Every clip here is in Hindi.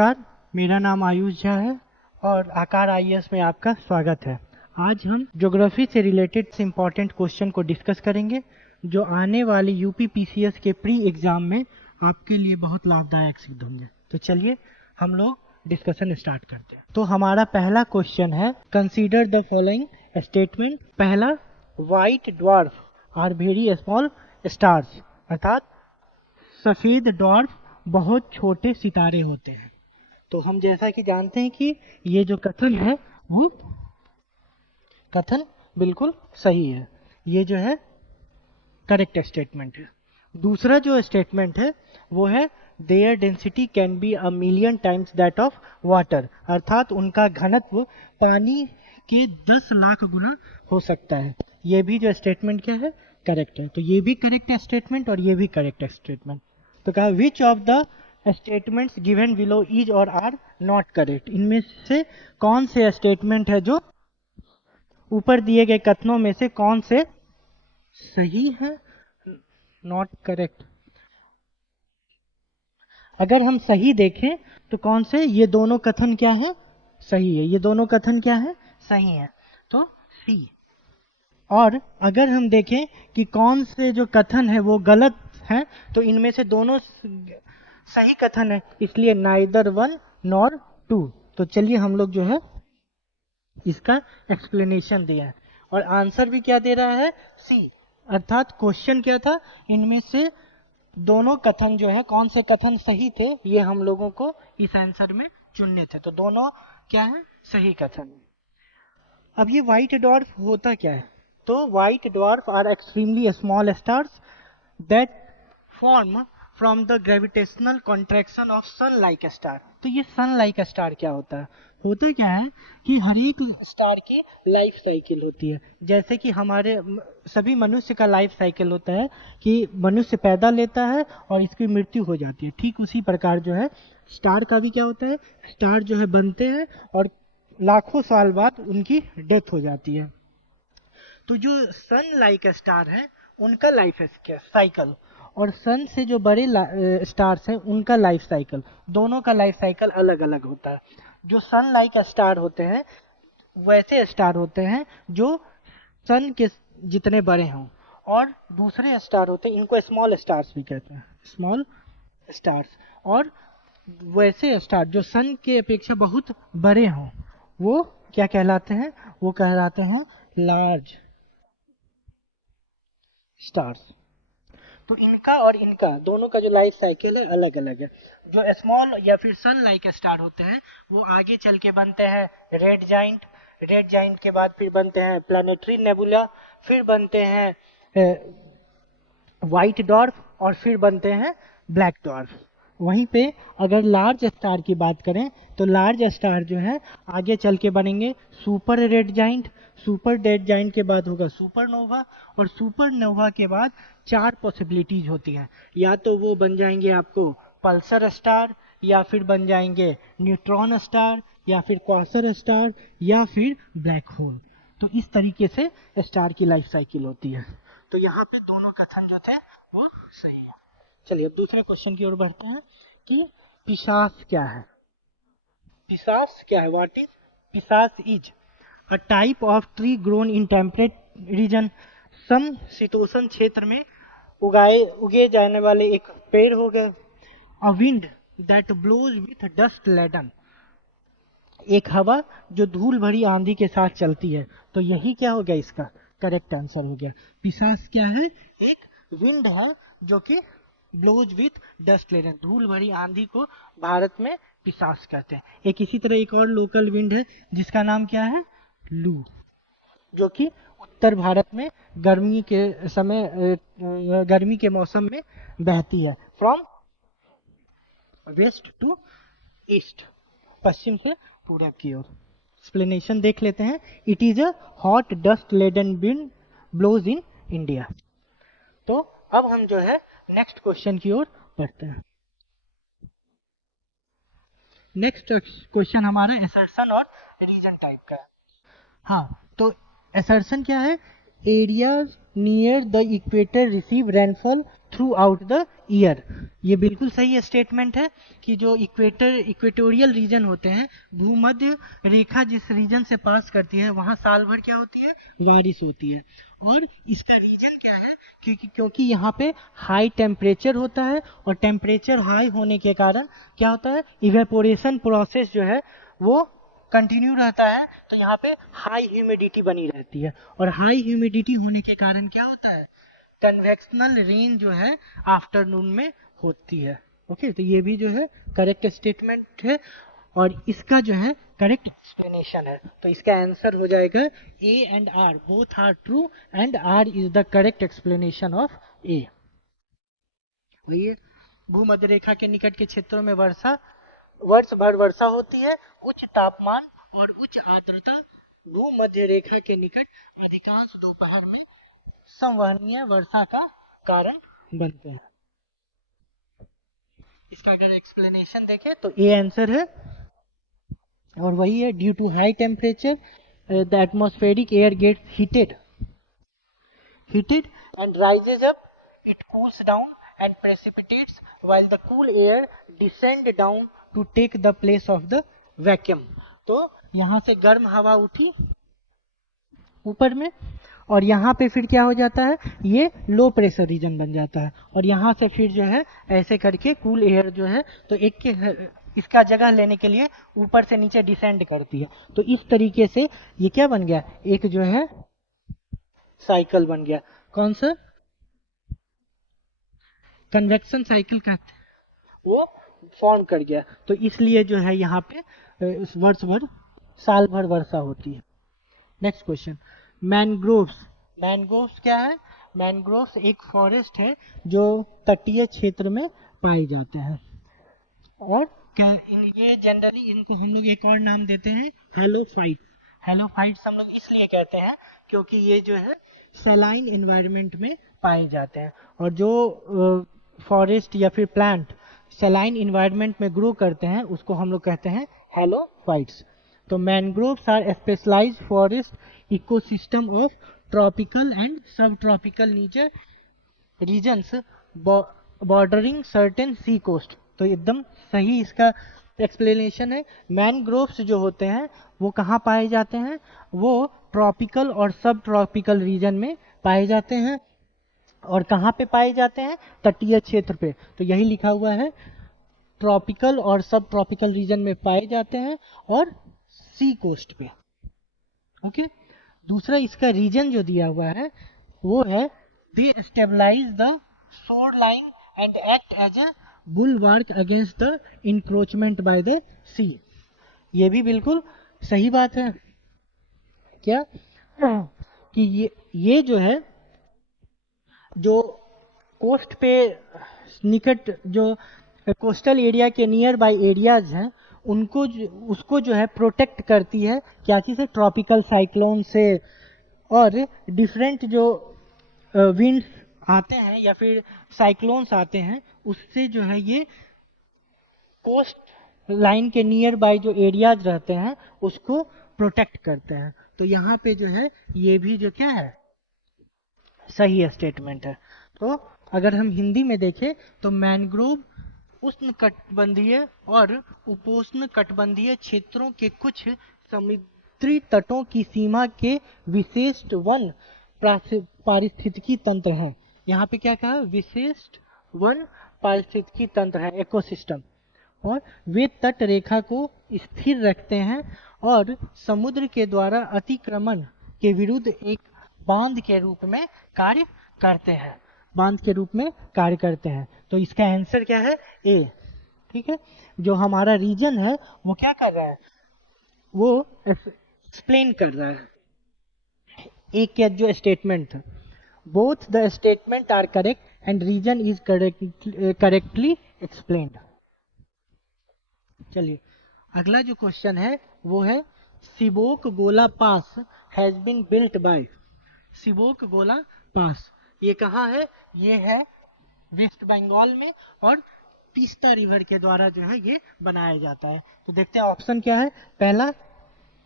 नमस्कार, मेरा नाम आयुष झा है और आकार आईएएस में आपका स्वागत है। आज हम ज्योग्राफी से रिलेटेड इम्पॉर्टेंट क्वेश्चन को डिस्कस करेंगे जो आने वाली यूपी पीसीएस के प्री एग्जाम में आपके लिए बहुत लाभदायक सिद्ध होंगे। तो चलिए हम लोग डिस्कशन स्टार्ट करते हैं। तो हमारा पहला क्वेश्चन है, कंसीडर द फॉलोइंग स्टेटमेंट। पहला, white dwarf are very small stars, अर्थात सफेद ड्वार्फ बहुत छोटे सितारे होते हैं। तो हम जैसा कि जानते हैं कि ये जो कथन है वो कथन बिल्कुल सही है, ये जो है करेक्ट स्टेटमेंट है। दूसरा जो स्टेटमेंट है वो है, their density can be a million times that of water, अर्थात उनका घनत्व पानी के 10 लाख गुना हो सकता है। ये भी जो स्टेटमेंट क्या है, करेक्ट है। तो ये भी करेक्ट स्टेटमेंट और ये भी करेक्ट स्टेटमेंट। तो कहा, विच of the statements given below is or are not correct, इनमें से कौन से स्टेटमेंट है जो ऊपर दिए गए कथनों में से कौन से सही है, नॉट करेक्ट। अगर हम सही देखें तो कौन से, ये दोनों कथन क्या है, सही है। ये दोनों कथन क्या है, सही है, तो सी। और अगर हम देखें कि कौन से जो कथन है वो गलत है, तो इनमें से दोनों सही कथन है, इसलिए नाइदर वन नॉर टू। तो चलिए हम लोग जो है इसका एक्सप्लेनेशन दिया है और आंसर भी क्या दे रहा है, सी। अर्थात क्वेश्चन क्या था, इनमें से दोनों कथन जो है, कौन से कथन सही थे, ये हम लोगों को इस आंसर में चुनने थे। तो दोनों क्या है, सही कथन। अब ये व्हाइट ड्वार्फ होता क्या है, तो white dwarf are extremely small stars that form from the gravitational contraction of sun like star. तो ये सन लाइक स्टार क्या होता है, होता क्या है कि हर एक स्टार की लाइफ साइकिल होती है। जैसे कि हमारे सभी मनुष्य का लाइफ साइकिल होता है कि मनुष्य पैदा लेता है और इसकी मृत्यु हो जाती है, ठीक उसी प्रकार जो है स्टार का भी क्या होता है, स्टार जो है बनते हैं और लाखों साल बाद उनकी डेथ हो जाती है। तो जो सन लाइक स्टार है उनका लाइफ साइकिल और सन से जो बड़े स्टार्स हैं उनका लाइफ साइकिल, दोनों का लाइफ साइकिल अलग अलग होता है। जो सन लाइक स्टार होते हैं वैसे स्टार होते हैं जो सन के जितने बड़े हों, और दूसरे स्टार होते हैं, इनको स्मॉल स्टार्स भी कहते हैं, स्मॉल स्टार्स। और वैसे स्टार जो सन के अपेक्षा बहुत बड़े हों वो क्या कहलाते हैं, वो कहलाते हैं लार्ज स्टार्स। तो इनका और इनका दोनों का जो लाइफ साइकिल है अलग अलग है। जो स्मॉल या फिर सन लाइक स्टार होते हैं वो आगे चल के बनते हैं रेड जाइंट, रेड जाइंट के बाद फिर बनते हैं प्लानिटरी नेबुला, फिर बनते हैं व्हाइट डॉर्फ और फिर बनते हैं ब्लैक डॉर्फ। वहीं पे अगर लार्ज स्टार की बात करें तो लार्ज स्टार जो है आगे चल के बनेंगे super red giant, super red giant के बाद होगा सुपरनोवा, और सुपरनोवा के बाद 4 पॉसिबिलिटीज होती हैं, या तो वो बन जाएंगे आपको पल्सर स्टार, या फिर बन जाएंगे न्यूट्रॉन स्टार, या फिर क्वासर स्टार, या फिर ब्लैक होल। तो इस तरीके से स्टार की लाइफ साइकिल होती है। तो यहाँ पे दोनों कथन जो थे वो सही है। चलिए अब दूसरे क्वेश्चन की ओर बढ़ते हैं कि पिशाच क्या है। पिशाच क्या है, व्हाट इज पिशाच? Is a type of tree grown in temperate region, समशीतोष्ण क्षेत्र में उगे जाने वाले एक पेड़ हो गए। A wind that blows with dust laden, एक हवा जो धूल भरी आंधी के साथ चलती है। तो यही क्या हो गया, इसका करेक्ट आंसर हो गया। पिशाच क्या है, एक विंड है जो कि ब्लोज विथ डस्ट लेडन, धूल भरी आंधी को भारत में पिशाच कहते हैं। एक इसी तरह एक और लोकल विंड है जिसका नाम क्या है, लू, जो कि उत्तर भारत में गर्मी के समय गर्मी के मौसम में बहती है, फ्रॉम वेस्ट टू ईस्ट, पश्चिम से पूरब की ओर। एक्सप्लेनेशन देख लेते हैं। It is a hot dust laden wind blows in India. तो अब हम जो है नेक्स्ट क्वेश्चन की ओर बढ़ते हैं। नेक्स्ट क्वेश्चन हमारा असर्शन और रीजन टाइप का है। हाँ, तो असर्शन क्या है, areas near the equator receive rainfall throughout the year. ये बिल्कुल सही स्टेटमेंट है कि जो इक्वेटोरियल रीजन होते हैं, भूमध्य रेखा जिस रीजन से पास करती है वहाँ साल भर क्या होती है, बारिश होती है। और इसका रीजन क्या है, क्योंकि यहाँ पे हाई टेम्परेचर होता है, और टेम्परेचर हाई होने के कारण क्या होता है, इवेपोरेशन प्रोसेस जो है वो कंटिन्यू रहता है, तो यहाँ पे हाई ह्यूमिडिटी बनी रहती है, और हाई ह्यूमिडिटी होने के कारण क्या होता है, कन्वेक्शनल रेन जो है आफ्टरनून में होती है। ओके, तो ये भी जो है करेक्ट स्टेटमेंट है, और इसका जो है करेक्ट एक्सप्लेनेशन है। तो इसका आंसर हो जाएगा A and R both are true and R is the correct explanation of A. ये भूमध्य रेखा के निकट के क्षेत्रों में वर्ष भर वर्षा होती है। उच्च तापमान और उच्च आर्द्रता भूमध्य रेखा के निकट अधिकांश दोपहर में संवहनीय वर्षा का कारण बनते हैं। इसका अगर एक्सप्लेनेशन देखें तो ए आंसर है, और वही है, due to high temperature the atmospheric air gets heated and rises up, it cools down and precipitates while the cool air descend down to take the place of the vacuum। तो यहाँ से गर्म हवा उठी ऊपर में, और यहाँ पे फिर क्या हो जाता है, ये लो प्रेशर रीजन बन जाता है, और यहाँ से फिर जो है ऐसे करके कूल एयर जो है तो एक के इसका जगह लेने के लिए ऊपर से नीचे डिसेंड करती है। तो इस तरीके से ये क्या बन गया, एक जो है साइकिल बन गया। कौन सा, कन्वेक्शन साइकिल कहते हैं, वो फॉर्म कर गया। तो इसलिए जो है यहाँ पे वर्ष भर साल भर वर्षा होती है। नेक्स्ट क्वेश्चन, मैनग्रोव्स क्या है, मैनग्रोव्स एक फॉरेस्ट है जो तटीय क्षेत्र में पाए जाते हैं, और ये जनरली इनको हम लोग एक और नाम देते हैं हेलोफाइट्स हम लोग इसलिए कहते हैं क्योंकि ये जो है सैलाइन एनवायरनमेंट में पाए जाते हैं, और जो फॉरेस्ट या फिर प्लांट सैलाइन एनवायरनमेंट में ग्रो करते हैं उसको हम लोग कहते हैं हेलोफाइट्स। तो mangroves are specialised forest ecosystem of tropical and subtropical regions bordering certain sea coast. तो एकदम सही इसका एक्सप्लेनेशन है। मैनग्रोव्स जो होते हैं वो कहाँ पाए जाते हैं, वो ट्रॉपिकल और सब ट्रॉपिकल रीजन में पाए जाते हैं, और कहाँ पे पाए जाते हैं, तटीय क्षेत्र पे। तो यही लिखा हुआ है, ट्रॉपिकल और सब ट्रॉपिकल रीजन में पाए जाते हैं और सी कोस्ट पे। ओके, दूसरा इसका रीजन जो दिया हुआ है वो है, they stabilise the shoreline and act as a bulwark against the encroachment by the sea. ये भी बिल्कुल सही बात है क्या, कि ये जो है, जो कोस्ट पे निकट जो कोस्टल एरिया के नियर बाय एरियाज हैं उसको जो है प्रोटेक्ट करती है क्या चीज़ से, ट्रॉपिकल साइक्लोन से, और डिफरेंट जो विंड्स आते हैं या फिर साइक्लोन्स आते हैं उससे जो है ये कोस्ट लाइन के नियर बाय जो एरियाज रहते हैं उसको प्रोटेक्ट करते हैं। तो यहाँ पे जो है ये भी जो क्या है, सही स्टेटमेंट है। तो अगर हम हिंदी में देखें तो मैनग्रोव उष्णकटिबंधीय और उपोष्ण कटिबंधीय क्षेत्रों के कुछ समुद्री तटों की सीमा के विशिष्ट वन पारिस्थितिकी तंत्र हैं। यहाँ पे क्या कहा, विशिष्ट वन पारिस्थितिकी तंत्र है, इकोसिस्टम, और वे तट रेखा को स्थिर रखते हैं और समुद्र के द्वारा अतिक्रमण के विरुद्ध एक बांध के रूप में कार्य करते हैं। तो इसका आंसर क्या है, ए। ठीक है, जो हमारा रीजन है वो क्या कर रहा है, वो एक्सप्लेन कर रहा है एक के जो स्टेटमेंट था। Both the statement are correct and reason is correctly explained. चलिए अगला जो क्वेश्चन है वो है, सिबोक गोला pass has been built by. सिबोक गोला पास ये कहाँ है, ये है वेस्ट बंगाल में, और तीस्ता रिवर के द्वारा जो है ये बनाया जाता है। तो देखते हैं ऑप्शन क्या है, पहला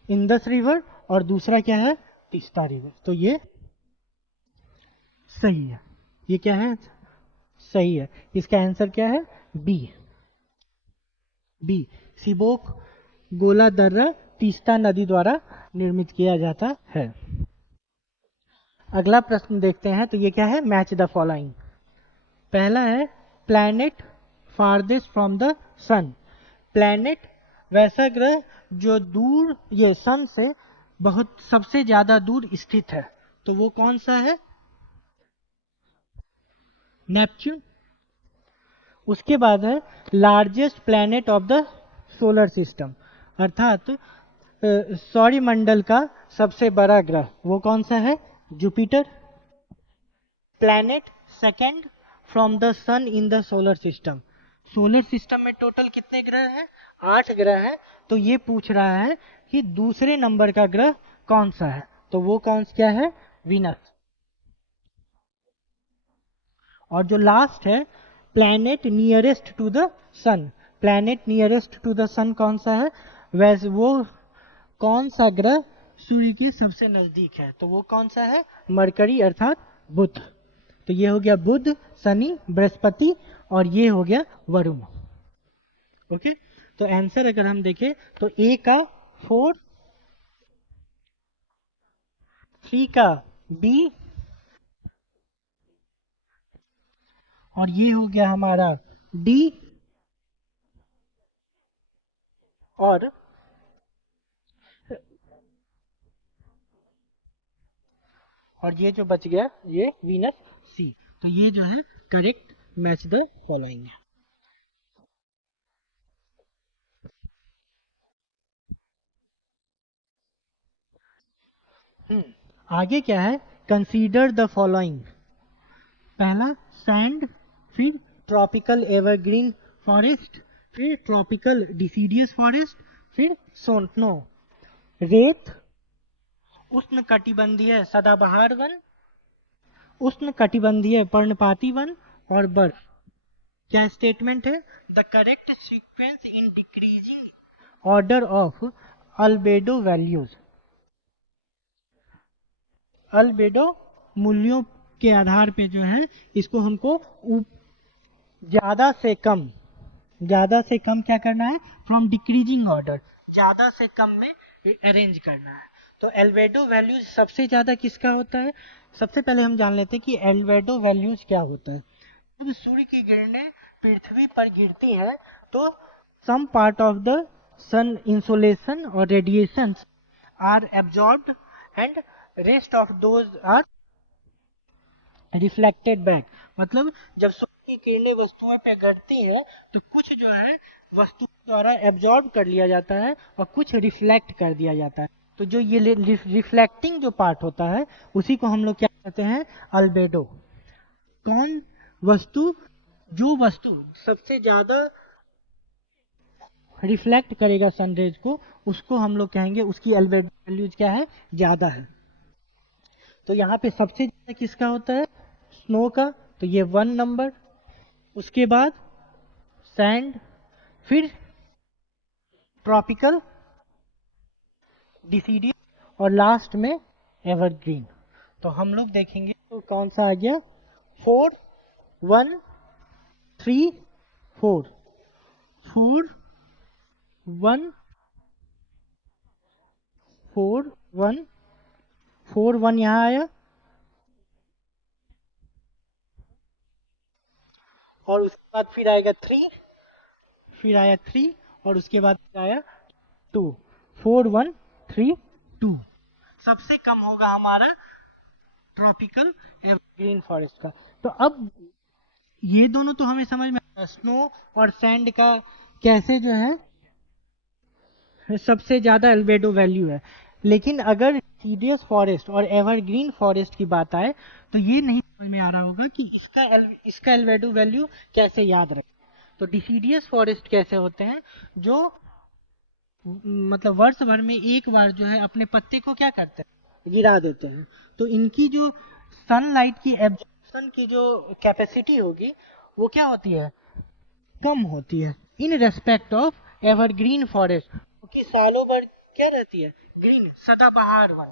इंदस रिवर और दूसरा क्या है, तीस्ता रिवर। तो ये सही है, ये क्या है, सही है। इसका आंसर क्या है? बी। बी, सिबोक गोला दर्रा तीस्ता नदी द्वारा निर्मित किया जाता है। अगला प्रश्न देखते हैं, तो ये क्या है? Match the following. पहला है planet farthest from the sun. Planet वैसा ग्रह जो दूर, ये सन से बहुत सबसे ज्यादा दूर स्थित है, तो वो कौन सा है? नेपच्यून। उसके बाद है largest planet of the solar system, अर्थात सौरमंडल का सबसे बड़ा ग्रह, वो कौन सा है? Jupiter. Planet second from the sun in the solar system. Solar system में टोटल कितने ग्रह हैं? 8 ग्रह हैं। तो ये पूछ रहा है कि दूसरे नंबर का ग्रह कौन सा है, तो वो कौन सा क्या है? वीनस। और जो लास्ट है planet nearest to the sun. Planet nearest to the sun कौन सा है? वैसे वो कौन सा ग्रह सूर्य के सबसे नजदीक है, तो वो कौन सा है? मरकरी अर्थात बुध। तो ये हो गया बुध, शनि, बृहस्पति, और ये हो गया वरुण। ओके, तो आंसर अगर हम देखें तो ए का 4, 3 का बी, और ये हो गया हमारा डी, और ये जो बच गया ये वीनस सी। तो ये जो है करेक्ट मैच द फॉलोइंग है। आगे क्या है? Consider the following. पहला सैंड, फिर ट्रॉपिकल एवरग्रीन फॉरेस्ट, फिर ट्रॉपिकल डिसीडियस फॉरेस्ट, फिर सोनो। रेत, उष्ण कटिबंधीय सदाबहार वन, उष्ण कटिबंधीय पर्णपाती वन, और बर्फ। क्या स्टेटमेंट है? The correct sequence in decreasing order of albedo values. Albedo मूल्यों के आधार पे जो है इसको हमको ज्यादा से कम, ज्यादा से कम क्या करना है? फ्रॉम डिक्रीजिंग ऑर्डर, ज्यादा से कम में अरेंज करना है। तो एल्वेडो वैल्यूज सबसे ज्यादा किसका होता है? सबसे पहले हम जान लेते हैं कि एल्वेडो वैल्यूज क्या होता है। जब सूर्य की किरणें पृथ्वी पर गिरती है तो some part of the sun insolation और radiations are absorbed and rest of those are reflected back. मतलब जब सूर्य की किरणें वस्तुओं पे गिरती है तो कुछ जो है वस्तु द्वारा एब्जॉर्ब कर लिया जाता है और कुछ रिफ्लेक्ट कर दिया जाता है। तो जो ये रिफ्लेक्टिंग जो पार्ट होता है उसी को हम लोग क्या कहते हैं? अल्बेडो। कौन वस्तु, जो वस्तु सबसे ज्यादा रिफ्लेक्ट करेगा सनरेज को, उसको हम लोग कहेंगे उसकी अल्बेडो वैल्यूज क्या है? ज्यादा है। तो यहाँ पे सबसे ज्यादा किसका होता है? स्नो का, तो ये 1 नंबर। उसके बाद सैंड, फिर ट्रॉपिकल, डिसीडियस, और लास्ट में एवरग्रीन। तो हम लोग देखेंगे तो कौन सा आ गया? 4, 1, 3, 4, 4, 1, 4, 1, 4, 1 यहाँ आया, और उसके बाद फिर आएगा 3, फिर आया 3, और उसके बाद फिर आया 2। 4, 1, 3, 2। सबसे कम होगा हमारा ट्रॉपिकल ग्रीन फॉरेस्ट का। तो अब ये दोनों तो हमें समझ में, स्नो और सैंड का कैसे जो है सबसे ज्यादा अल्बेडो वैल्यू है। लेकिन अगर सीडियस फॉरेस्ट और एवरग्रीन फॉरेस्ट की बात आए तो ये नहीं समझ में आ रहा होगा कि इसका अल्बेडो वैल्यू कैसे याद रखें। तो डिसीडियस फॉरेस्ट कैसे होते हैं? जो मतलब वर्ष भर में एक बार जो है अपने पत्ते को क्या करते हैं? गिरा देते हैं। तो इनकी जो सनलाइट की एब्जॉर्प्शन की जो कैपेसिटी होगी वो क्या होती है? कम होती है in respect of evergreen forest, क्योंकि सालों भर क्या रहती है? ग्रीन, सदाबहार वन,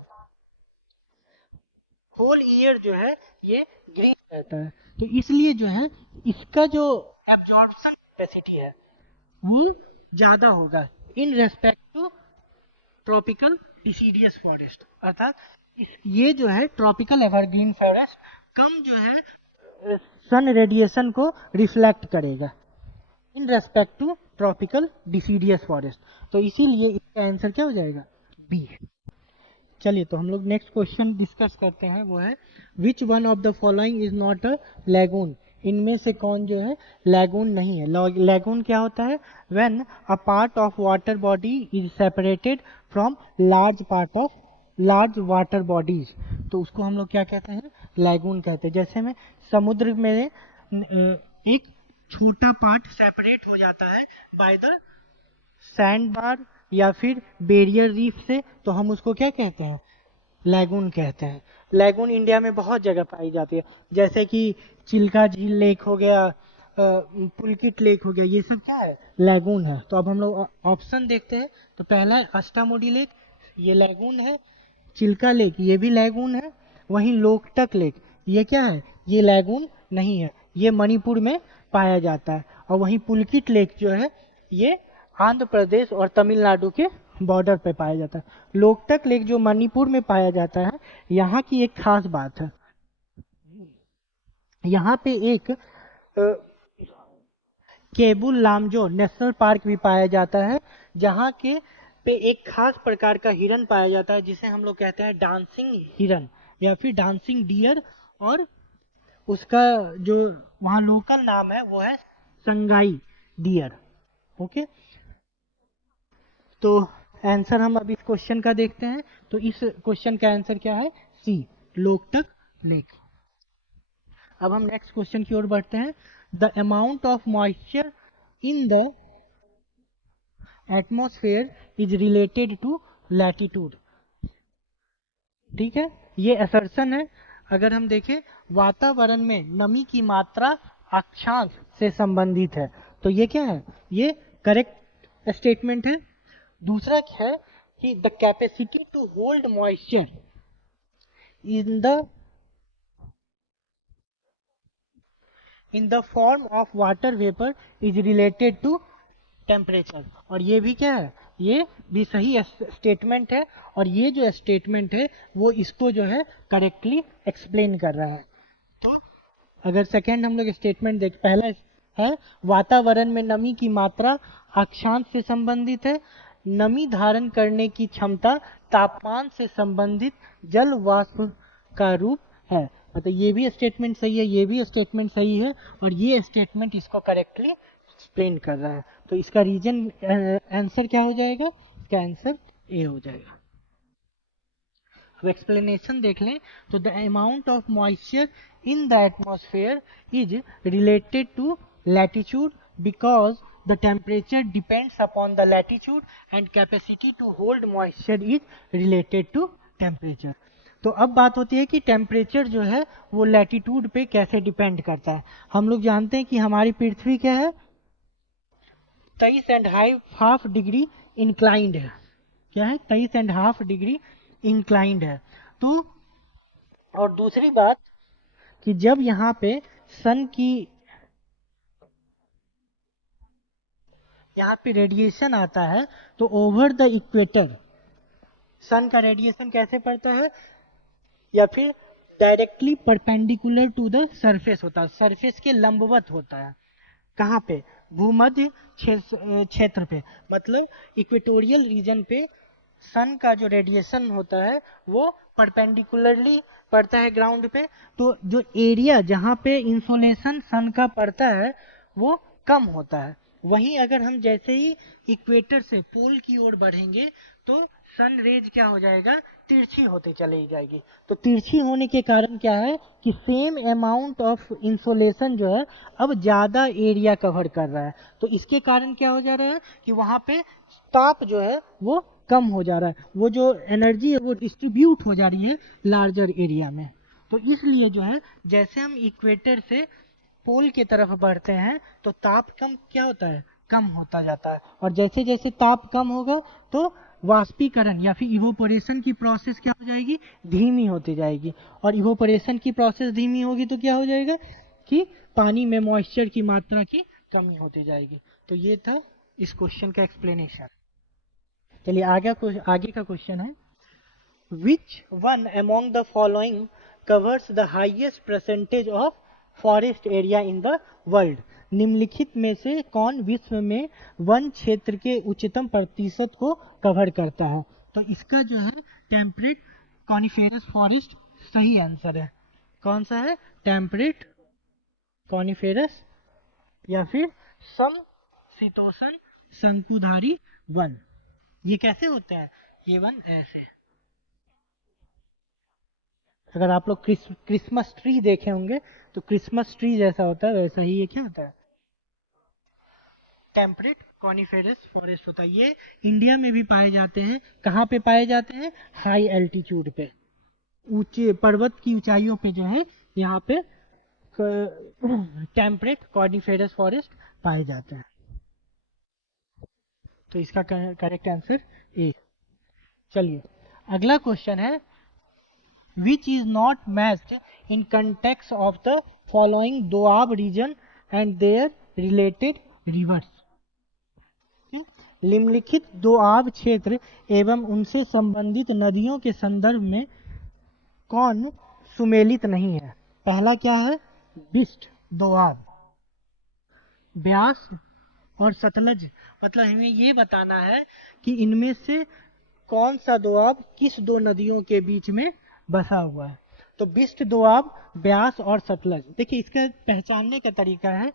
होल ईयर जो है ये ग्रीन रहता है। तो इसलिए जो है इसका जो एब्जॉर्प्शन कैपेसिटी है वो ज़्यादा होगा in respect to tropical deciduous forest, अर्थात ये जो है ट्रॉपिकल एवरग्रीन फॉरेस्ट कम जो है सन रेडिएशन को रिफ्लेक्ट करेगा in respect to tropical deciduous forest. तो इसीलिए इसका आंसर क्या हो जाएगा? बी। चलिए तो हम लोग नेक्स्ट क्वेश्चन डिस्कस करते हैं, वो है which one of the following is not a lagoon, इनमें से कौन जो है लैगून नहीं है। लैगून क्या होता है? When a part of water body is separated from large water bodies, तो उसको हम लोग क्या कहते हैं? लैगून कहते हैं। जैसे में समुद्र में एक छोटा पार्ट सेपरेट हो जाता है बाय द सैंड बार या फिर बैरियर रीफ से, तो हम उसको क्या कहते हैं? लैगून कहते हैं। लैगून इंडिया में बहुत जगह पाई जाती है, जैसे कि चिल्का झील लेक हो गया, पुलकित लेक हो गया, ये सब क्या है? लैगून है। तो अब हम लोग ऑप्शन देखते हैं। तो पहला है अष्टामुडी लेक, ये लैगून है। चिल्का लेक ये भी लैगून है। वहीं लोकटक लेक ये क्या है? ये लैगून नहीं है, ये मणिपुर में पाया जाता है। और वहीं पुलकित लेक जो है ये आंध्र प्रदेश और तमिलनाडु के बॉर्डर पे पाया जाता है। लोकटक लेक जो मणिपुर में पाया जाता है, यहाँ की एक खास बात है, यहाँ पे एक केबुल लामजो नेशनल पार्क भी पाया जाता है, जहाँ के पे एक खास प्रकार का हिरन पाया जाता है जिसे हम लोग कहते हैं डांसिंग हिरन या फिर डांसिंग डियर, और उसका जो वहाँ लोकल नाम है वो है संगाई डियर। ओके, तो आंसर हम अभी इस क्वेश्चन का देखते हैं। तो इस क्वेश्चन का आंसर क्या है? C, Loktak lake. अब हम नेक्स्ट क्वेश्चन की ओर बढ़ते हैं। The amount of moisture in the atmosphere is related to latitude. ठीक है, ये असर्शन है। अगर हम देखें वातावरण में नमी की मात्रा अक्षांश से संबंधित है, तो ये क्या है? ये करेक्ट स्टेटमेंट है। दूसरा क्या है कि the capacity to hold moisture in the form of water vapour is related to temperature, और ये भी क्या है? ये भी सही स्टेटमेंट है, और ये जो स्टेटमेंट है वो इसको जो है करेक्टली एक्सप्लेन कर रहा है। तो अगर सेकेंड हम लोग स्टेटमेंट देख, पहला है वातावरण में नमी की मात्रा अक्षांश से संबंधित है, नमी धारण करने की क्षमता तापमान से संबंधित जल वाष्प का रूप है। मतलब ये भी स्टेटमेंट सही है, ये भी स्टेटमेंट सही है, और ये स्टेटमेंट इसको करेक्टली एक्सप्लेन कर रहा है। तो इसका रीजन आंसर क्या हो जाएगा? इसका आंसर ए हो जाएगा। अब एक्सप्लेनेशन देख लें। तो the amount of moisture in the atmosphere is related to latitude because the temperature depends upon the latitude and capacity to hold moisture is related to temperature। तो अब बात होती है कि टेम्परेचर जो है वो लैटिट्यूड पे कैसे डिपेंड करता है। हम लोग जानते हैं कि हमारी पृथ्वी क्या है? 23.5 डिग्री इंक्लाइंड है। क्या है? 23.5 डिग्री इंक्लाइंड है। तो और दूसरी बात कि जब यहाँ पे सन की यहाँ पे रेडिएशन आता है, तो ओवर द इक्वेटर सन का रेडिएशन कैसे पड़ता है? या फिर directly perpendicular to the surface होता है, सरफेस के लंबवत होता है। कहाँ पे? भूमध्य क्षेत्र पे, मतलब इक्वेटोरियल रीजन पे सन का जो रेडिएशन होता है वो परपेंडिकुलरली पड़ता है ग्राउंड पे। तो जो एरिया जहाँ पे इंसोलेशन सन का पड़ता है वो कम होता है। वहीं अगर हम जैसे ही इक्वेटर से पोल की ओर बढ़ेंगे तो सन रेज क्या हो जाएगा? तिरछी होते चली जाएगी। तो तिरछी होने के कारण क्या है कि सेम अमाउंट ऑफ इंसोलेशन जो है अब ज्यादा एरिया कवर कर रहा है। तो इसके कारण क्या हो जा रहा है कि वहां पे ताप जो है वो कम हो जा रहा है, वो जो एनर्जी है वो डिस्ट्रीब्यूट हो जा रही है लार्जर एरिया में। तो इसलिए जो है जैसे हम इक्वेटर से पोल की तरफ बढ़ते हैं तो ताप क्या होता है? कम होता जाता है। और जैसे जैसे ताप कम होगा तो वाष्पीकरण या फिर इवोपोरेशन की प्रोसेस क्या हो जाएगी? धीमी होती जाएगी। और इवोपोरेशन की प्रोसेस धीमी होगी तो क्या हो जाएगा कि पानी में मॉइस्चर की मात्रा की कमी होती जाएगी। तो ये था इस क्वेश्चन का एक्सप्लेनेशन। चलिए आगे का क्वेश्चन है, which one among the following covers the highest percentage of forest area in the world. निम्नलिखित में से कौन विश्व में वन क्षेत्र के उच्चतम प्रतिशत को कवर करता है? तो इसका जो है टेम्परेट कॉनिफेरस फॉरेस्ट सही आंसर है। कौन सा है? टेम्परेट कॉनिफेरस या फिर समशीतोष्ण शंकुधारी वन। ये कैसे होता है? ये वन ऐसे, अगर आप लोग क्रिसमस ट्री देखे होंगे तो क्रिसमस ट्री जैसा होता है, वैसा ही ये क्या होता है? टेम्परेट कॉनिफेरस फॉरेस्ट होता है। ये इंडिया में भी पाए जाते हैं। कहाँ पे पाए जाते हैं? हाई एल्टीट्यूड पे, ऊंचे पर्वत की ऊंचाइयों पे जो है यहाँ पे टेम्परेट कॉनिफेरस फॉरेस्ट पाए जाते हैं। तो इसका करेक्ट आंसर ए। चलिए अगला क्वेश्चन है, which is not matched in context of the following Doab region and their related rivers। निम्नलिखित दोआब क्षेत्र एवं उनसे संबंधित नदियों के संदर्भ में कौन सुमेलित नहीं है? पहला क्या है? बिस्ट दोआब, ब्यास और सतलज। मतलब हमें ये बताना है कि इनमें से कौन सा दोआब किस दो नदियों के बीच में बसा हुआ है। तो बिस्ट दोआब, ब्यास और सतलज। देखिए इसका पहचानने का तरीका है,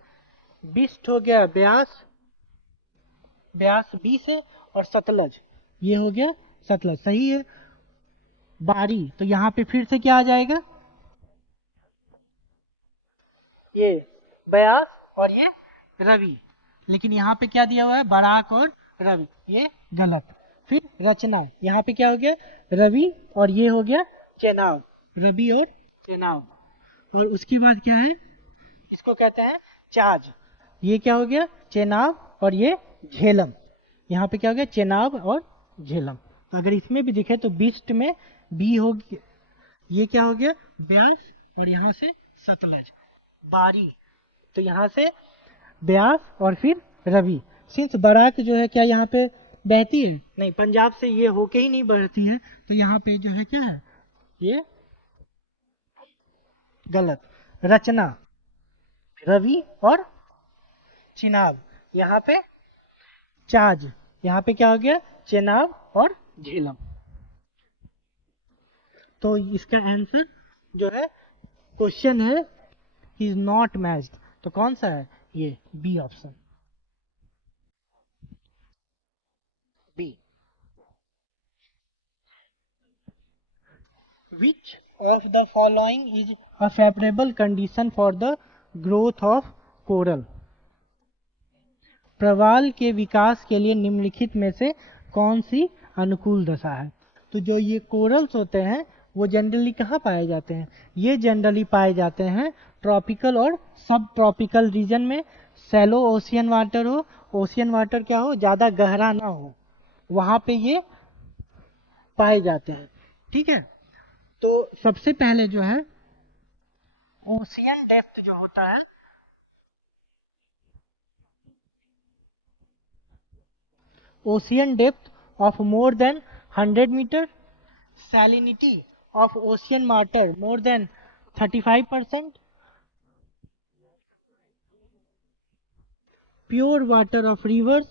बिस्ट हो गया ब्यास, ब्यास 20 है, और सतलज ये हो गया सतलज, सही है। बारी, तो यहाँ पे फिर से क्या आ जाएगा? ये ब्यास और ये रवि, लेकिन यहाँ पे क्या दिया हुआ है? बराक और रवि, ये गलत। फिर रचना, यहाँ पे क्या हो गया? रवि और ये हो गया चेनाब, रवि और चेनाब। और उसके बाद क्या है? इसको कहते हैं चाज, ये क्या हो गया? चेनाब और ये झेलम। यहाँ पे क्या हो गया? चेनाब और झेलम। तो अगर इसमें भी दिखे तो बिस्ट में बी हो गया, ये क्या हो गया? ब्यास, और यहाँ से सतलज। बारी, तो यहाँ से ब्यास और फिर रवि। सिंस बराक जो है क्या यहाँ पे बहती है? नहीं, पंजाब से ये होके ही नहीं बहती है, तो यहाँ पे जो है क्या है? ये गलत। रचना, रवि और चिनाब, यहाँ पे चाज, यहाँ पे क्या हो गया? चेनाब और झेलम। तो इसका आंसर जो है क्वेश्चन है इज नॉट मैच्ड। तो कौन सा है? ये B option, B. Which of the following is a favorable condition for the growth of coral? प्रवाल के विकास के लिए निम्नलिखित में से कौन सी अनुकूल दशा है? तो जो ये कोरल्स होते हैं वो जनरली कहाँ पाए जाते हैं? ये जनरली पाए जाते हैं ट्रॉपिकल और सब ट्रॉपिकल रीजन में। सैलो ओशियन वाटर हो, ओशियन वाटर क्या हो? ज़्यादा गहरा ना हो, वहाँ पे ये पाए जाते हैं। ठीक है, तो सबसे पहले जो है ओशियन डेप्थ जो होता है, ocean depth of more than 100 metres, salinity of ocean water more than 35%, pure water of rivers,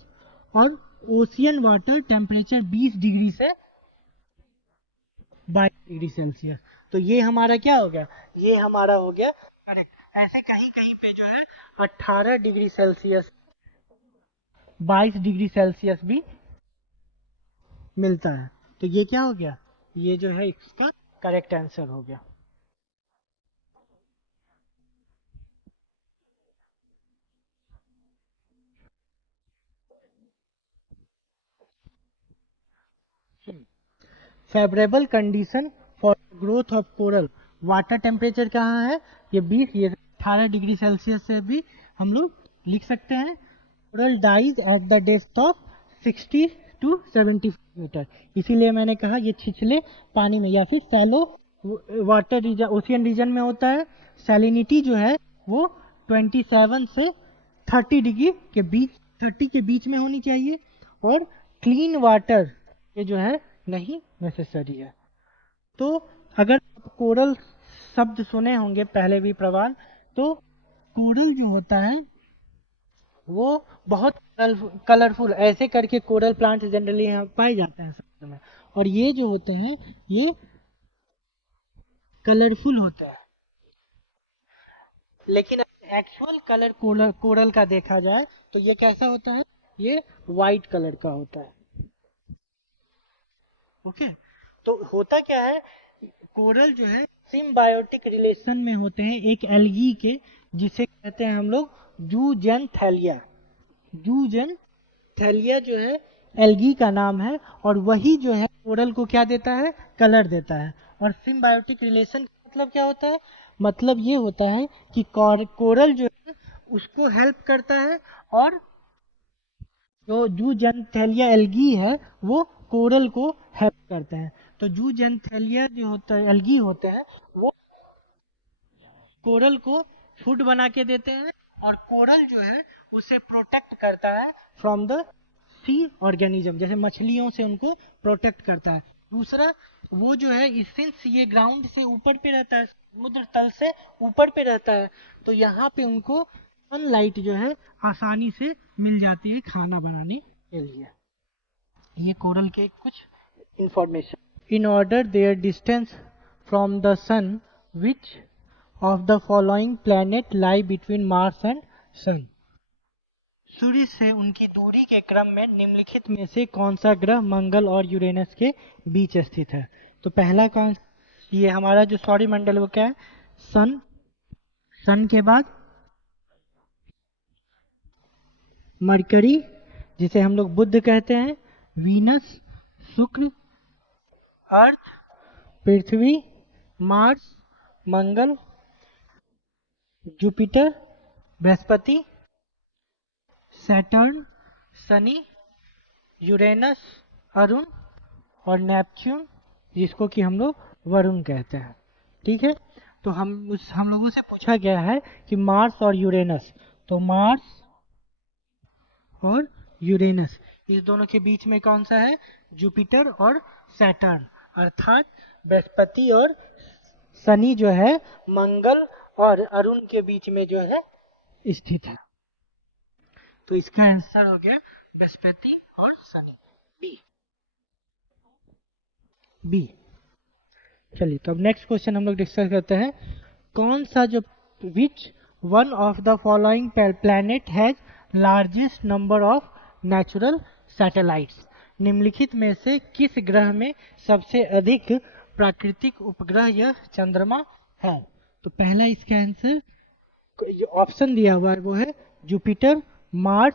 और ओशियन वाटर टेम्परेचर 20 डिग्री से 22 डिग्री सेल्सियस। तो ये हमारा क्या हो गया? ये हमारा हो गया करेक्ट। ऐसे कहीं कहीं पे जो है 18 डिग्री सेल्सियस, 22 डिग्री सेल्सियस भी मिलता है। तो ये क्या हो गया? ये जो है इसका करेक्ट आंसर हो गया। Favourable condition for growth of coral, water temperature कहाँ है? ये 20, ये 18 डिग्री सेल्सियस से भी हम लोग लिख सकते हैं। Coral dies at the depth of 60 to 70 metres. इसीलिए मैंने कहा ये छिछले पानी में या फिर shallow water region, ocean region में होता है। सैलिनिटी जो है वो 27 से 30 डिग्री के बीच 30 के बीच में होनी चाहिए, और क्लीन वाटर ये जो है नहीं नेसेसरी है। तो अगर आप कोरल शब्द सुने होंगे पहले भी प्रवाल, तो कोरल जो होता है वो बहुत कलरफुल ऐसे करके कोरल प्लांट जनरली यहाँ पाए जाते हैं समुद्र में, और ये जो होते हैं ये कलरफुल होते हैं। लेकिन एक्चुअल कलर कोरल का देखा जाए तो ये कैसा होता है, ये वाइट कलर का होता है। ओके, तो होता क्या है, कोरल जो है सिम्बायोटिक रिलेशन में होते हैं एक एल्गी के, जिसे कहते हैं हम लोग जूजेनथैलिया। जूजेनथैलिया जो है एल्गी का नाम है, और वही जो है कोरल को क्या देता है, कलर देता है। और सिम्बायोटिक रिलेशन का मतलब क्या होता है, मतलब ये होता है कि कोरल जो है उसको हेल्प करता है, और जो जूजेनथैलिया एल्गी है वो कोरल को हेल्प करते हैं। तो जूजेनथैलिया जो होता है एल्गी होते हैं वो कोरल को फूड बना के देते हैं, और कोरल जो है उसे प्रोटेक्ट करता है फ्रॉम द सी ऑर्गेनिज्म, जैसे मछलियों से उनको प्रोटेक्ट करता है। दूसरा, वो जो है सिंस ये ग्राउंड से ऊपर पे रहता है, समुद्र तल से ऊपर पे रहता है, तो यहाँ पे उनको सनलाइट जो है आसानी से मिल जाती है खाना बनाने के लिए। ये कोरल के कुछ information. In order their distance from the sun, which of the following planet lie between Mars and sun. सूर्य से उनकी दूरी के क्रम में निम्नलिखित में से कौन सा ग्रह मंगल और यूरेनस के बीच स्थित है। तो पहला कौन, ये हमारा जो सौरमंडल वो क्या है, सन। सन के बाद मरकरी जिसे हम लोग बुध कहते हैं, वीनस, शुक्र, अर्थ, पृथ्वी, मार्स, मंगल, जुपिटर, बृहस्पति, सैटर्न, शनि, यूरेनस, अरुण, और नेपच्यून जिसको कि हम लोग वरुण कहते हैं। ठीक है, तो हम लोगों से पूछा गया है कि मार्स और यूरेनस, तो मार्स और यूरेनस इस दोनों के बीच में कौन सा है, जुपिटर और सैटर्न, अर्थात बृहस्पति और शनि जो है मंगल और अरुण के बीच में जो है स्थित है। तो इसका आंसर हो गया बृहस्पति और शनि, बी। चलिए, तो अब नेक्स्ट क्वेश्चन हम लोग डिस्कस करते हैं। कौन सा जो which one of the following planet has largest number of natural satellites. निम्नलिखित में से किस ग्रह में सबसे अधिक प्राकृतिक उपग्रह या चंद्रमा है। तो पहला इसका आंसर जो ऑप्शन दिया हुआ है वो है जुपिटर, मार्स,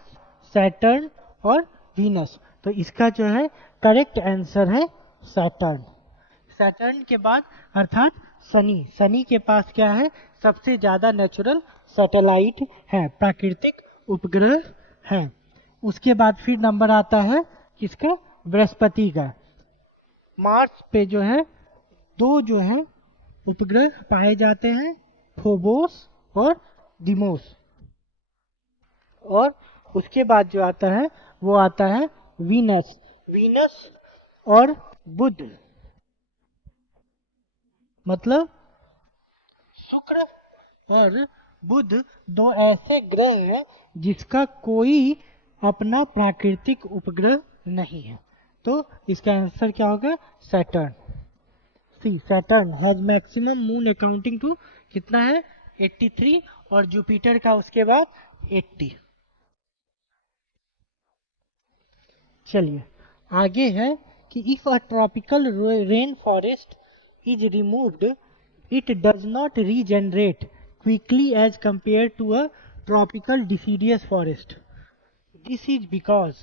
सैटर्न और वीनस। तो इसका जो है करेक्ट आंसर है सैटर्न। सैटर्न के बाद अर्थात शनि, शनि के पास क्या है, सबसे ज्यादा नेचुरल सैटेलाइट है, प्राकृतिक उपग्रह है। उसके बाद फिर नंबर आता है किसका, बृहस्पति का। मार्स पे जो है दो जो है उपग्रह पाए जाते हैं, फोबोस और डिमोस। और उसके बाद जो आता है वो आता है वीनस। वीनस और बुध, मतलब शुक्र और बुध दो ऐसे ग्रह हैं जिसका कोई अपना प्राकृतिक उपग्रह नहीं है। तो इसका आंसर क्या होगा, Saturn. C, Saturn has maximum moon accounting to कितना है 83, और जुपिटर का उसके बाद 80। चलिए आगे है कि if a tropical rain forest is removed it does not regenerate quickly as compared to a tropical deciduous forest. This is because,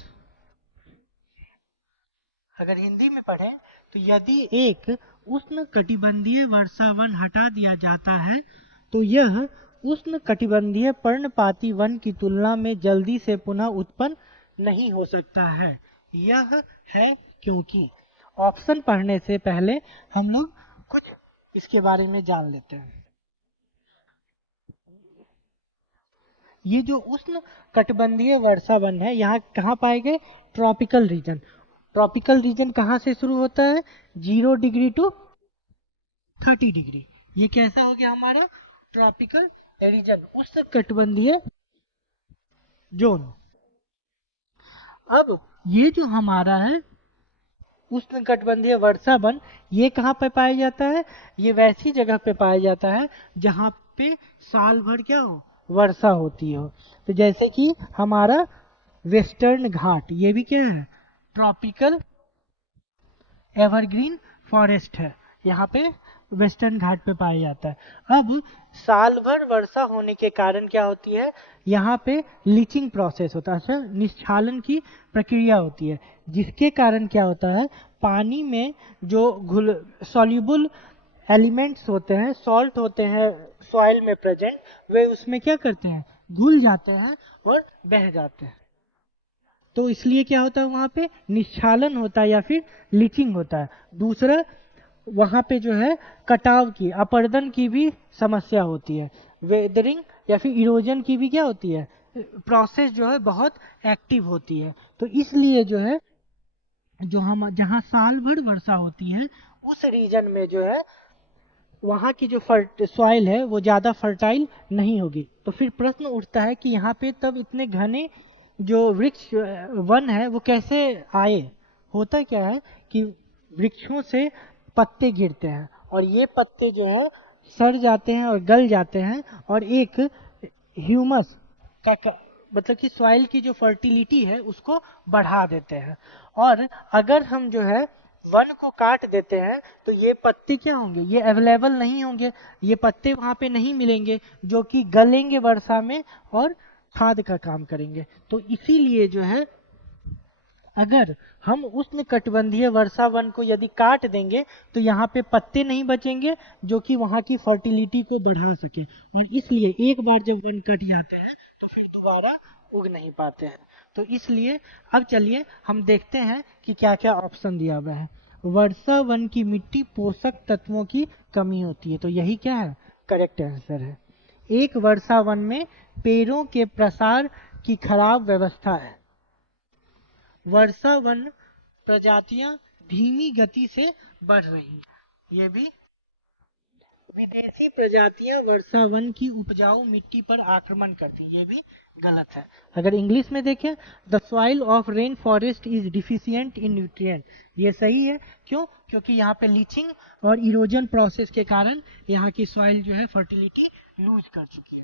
अगर हिंदी में पढ़ें तो यदि एक उष्ण कटिबंधीय वर्षा वन हटा दिया जाता है तो यह उष्ण कटिबंधीय पर्णपाती वन की तुलना में जल्दी से पुनः उत्पन्न नहीं हो सकता है। यह है क्योंकि, ऑप्शन पढ़ने से पहले हम लोग कुछ इसके बारे में जान लेते हैं। ये जो उष्ण कटिबंधीय वर्षा वन है, यहाँ कहाँ पाए गए? Tropical region. ट्रॉपिकल रीजन कहाँ से शुरू होता है? 0 डिग्री टू 30 डिग्री। ये कैसा हो गया हमारा? ट्रॉपिकल रीजन, उष्ण कटिबंधीय जोन। अब ये जो हमारा है उष्णकटिबंधीय वर्षा वन, ये कहाँ पे पाया जाता है? ये वैसी जगह पे पाया जाता है जहाँ पे साल भर क्या हो? वर्षा होती हो। तो जैसे कि हमारा वेस्टर्न घाट, ये भी क्या है? ट्रॉपिकल एवरग्रीन फॉरेस्ट है, यहाँ पे वेस्टर्न घाट पे पाया जाता है। अब साल भर वर्षा होने के कारण क्या होती है? यहाँ पे लीचिंग प्रोसेस होता है, निष्छालन की प्रक्रिया होती है, जिसके कारण क्या होता है? पानी में जो घुल सॉल्युबल एलिमेंट्स होते हैं, सॉल्ट होते हैं सॉइल में प्रेजेंट, वे उसमें क्या करते हैं? घुल जाते हैं और बह जाते हैं। तो इसलिए क्या होता है? वहाँ पे निष्छालन होता है या फिर लीचिंग होता है। दूसरा, वहाँ पे जो है कटाव की, अपर्दन की भी समस्या होती है। वेदरिंग या फिर इरोजन की भी क्या होती है? प्रोसेस जो है बहुत एक्टिव होती है। तो इसलिए जो है, जो हम जहाँ साल भर वर्षा होती है उस रीजन में जो है वहाँ की जो सॉइल है वो ज़्यादा फर्टाइल नहीं होगी। तो फिर प्रश्न उठता है कि यहाँ पे तब इतने घने जो वृक्ष वन है वो कैसे आए? होता क्या है कि वृक्षों से पत्ते गिरते हैं और ये पत्ते जो है सड़ जाते हैं और गल जाते हैं और एक ह्यूमस का मतलब कि सॉइल की जो फर्टिलिटी है उसको बढ़ा देते हैं। और अगर हम जो है वन को काट देते हैं तो ये पत्ते क्या होंगे? ये अवेलेबल नहीं होंगे, ये पत्ते वहाँ पे नहीं मिलेंगे जो कि गलेंगे वर्षा में और खाद का काम करेंगे। तो इसीलिए जो है अगर हम उष्णकटिबंधीय वर्षा वन को यदि काट देंगे तो यहाँ पे पत्ते नहीं बचेंगे जो कि वहाँ की फर्टिलिटी को बढ़ा सके, और इसलिए एक बार जब वन कट जाते हैं तो फिर दोबारा उग नहीं पाते हैं। तो इसलिए अब चलिए हम देखते हैं कि क्या क्या ऑप्शन दिया हुआ है। वर्षा वन की मिट्टी पोषक तत्वों की कमी होती है, तो यही क्या है? करेक्ट आंसर है। एक वर्षा वन में पेड़ों के प्रसार की खराब व्यवस्था है। वर्षा वन प्रजातियां धीमी गति से बढ़ रही हैं। ये भी विदेशी प्रजातियां वर्षा वन की उपजाऊ मिट्टी पर आक्रमण करती हैं, ये भी गलत है। अगर इंग्लिश में देखें, the soil of rain forest is deficient in nutrient, ये सही है। क्यों? क्योंकि यहाँ पे लीचिंग और इरोजन प्रोसेस के कारण यहाँ की सॉइल जो है फर्टिलिटी लूज कर चुकी है।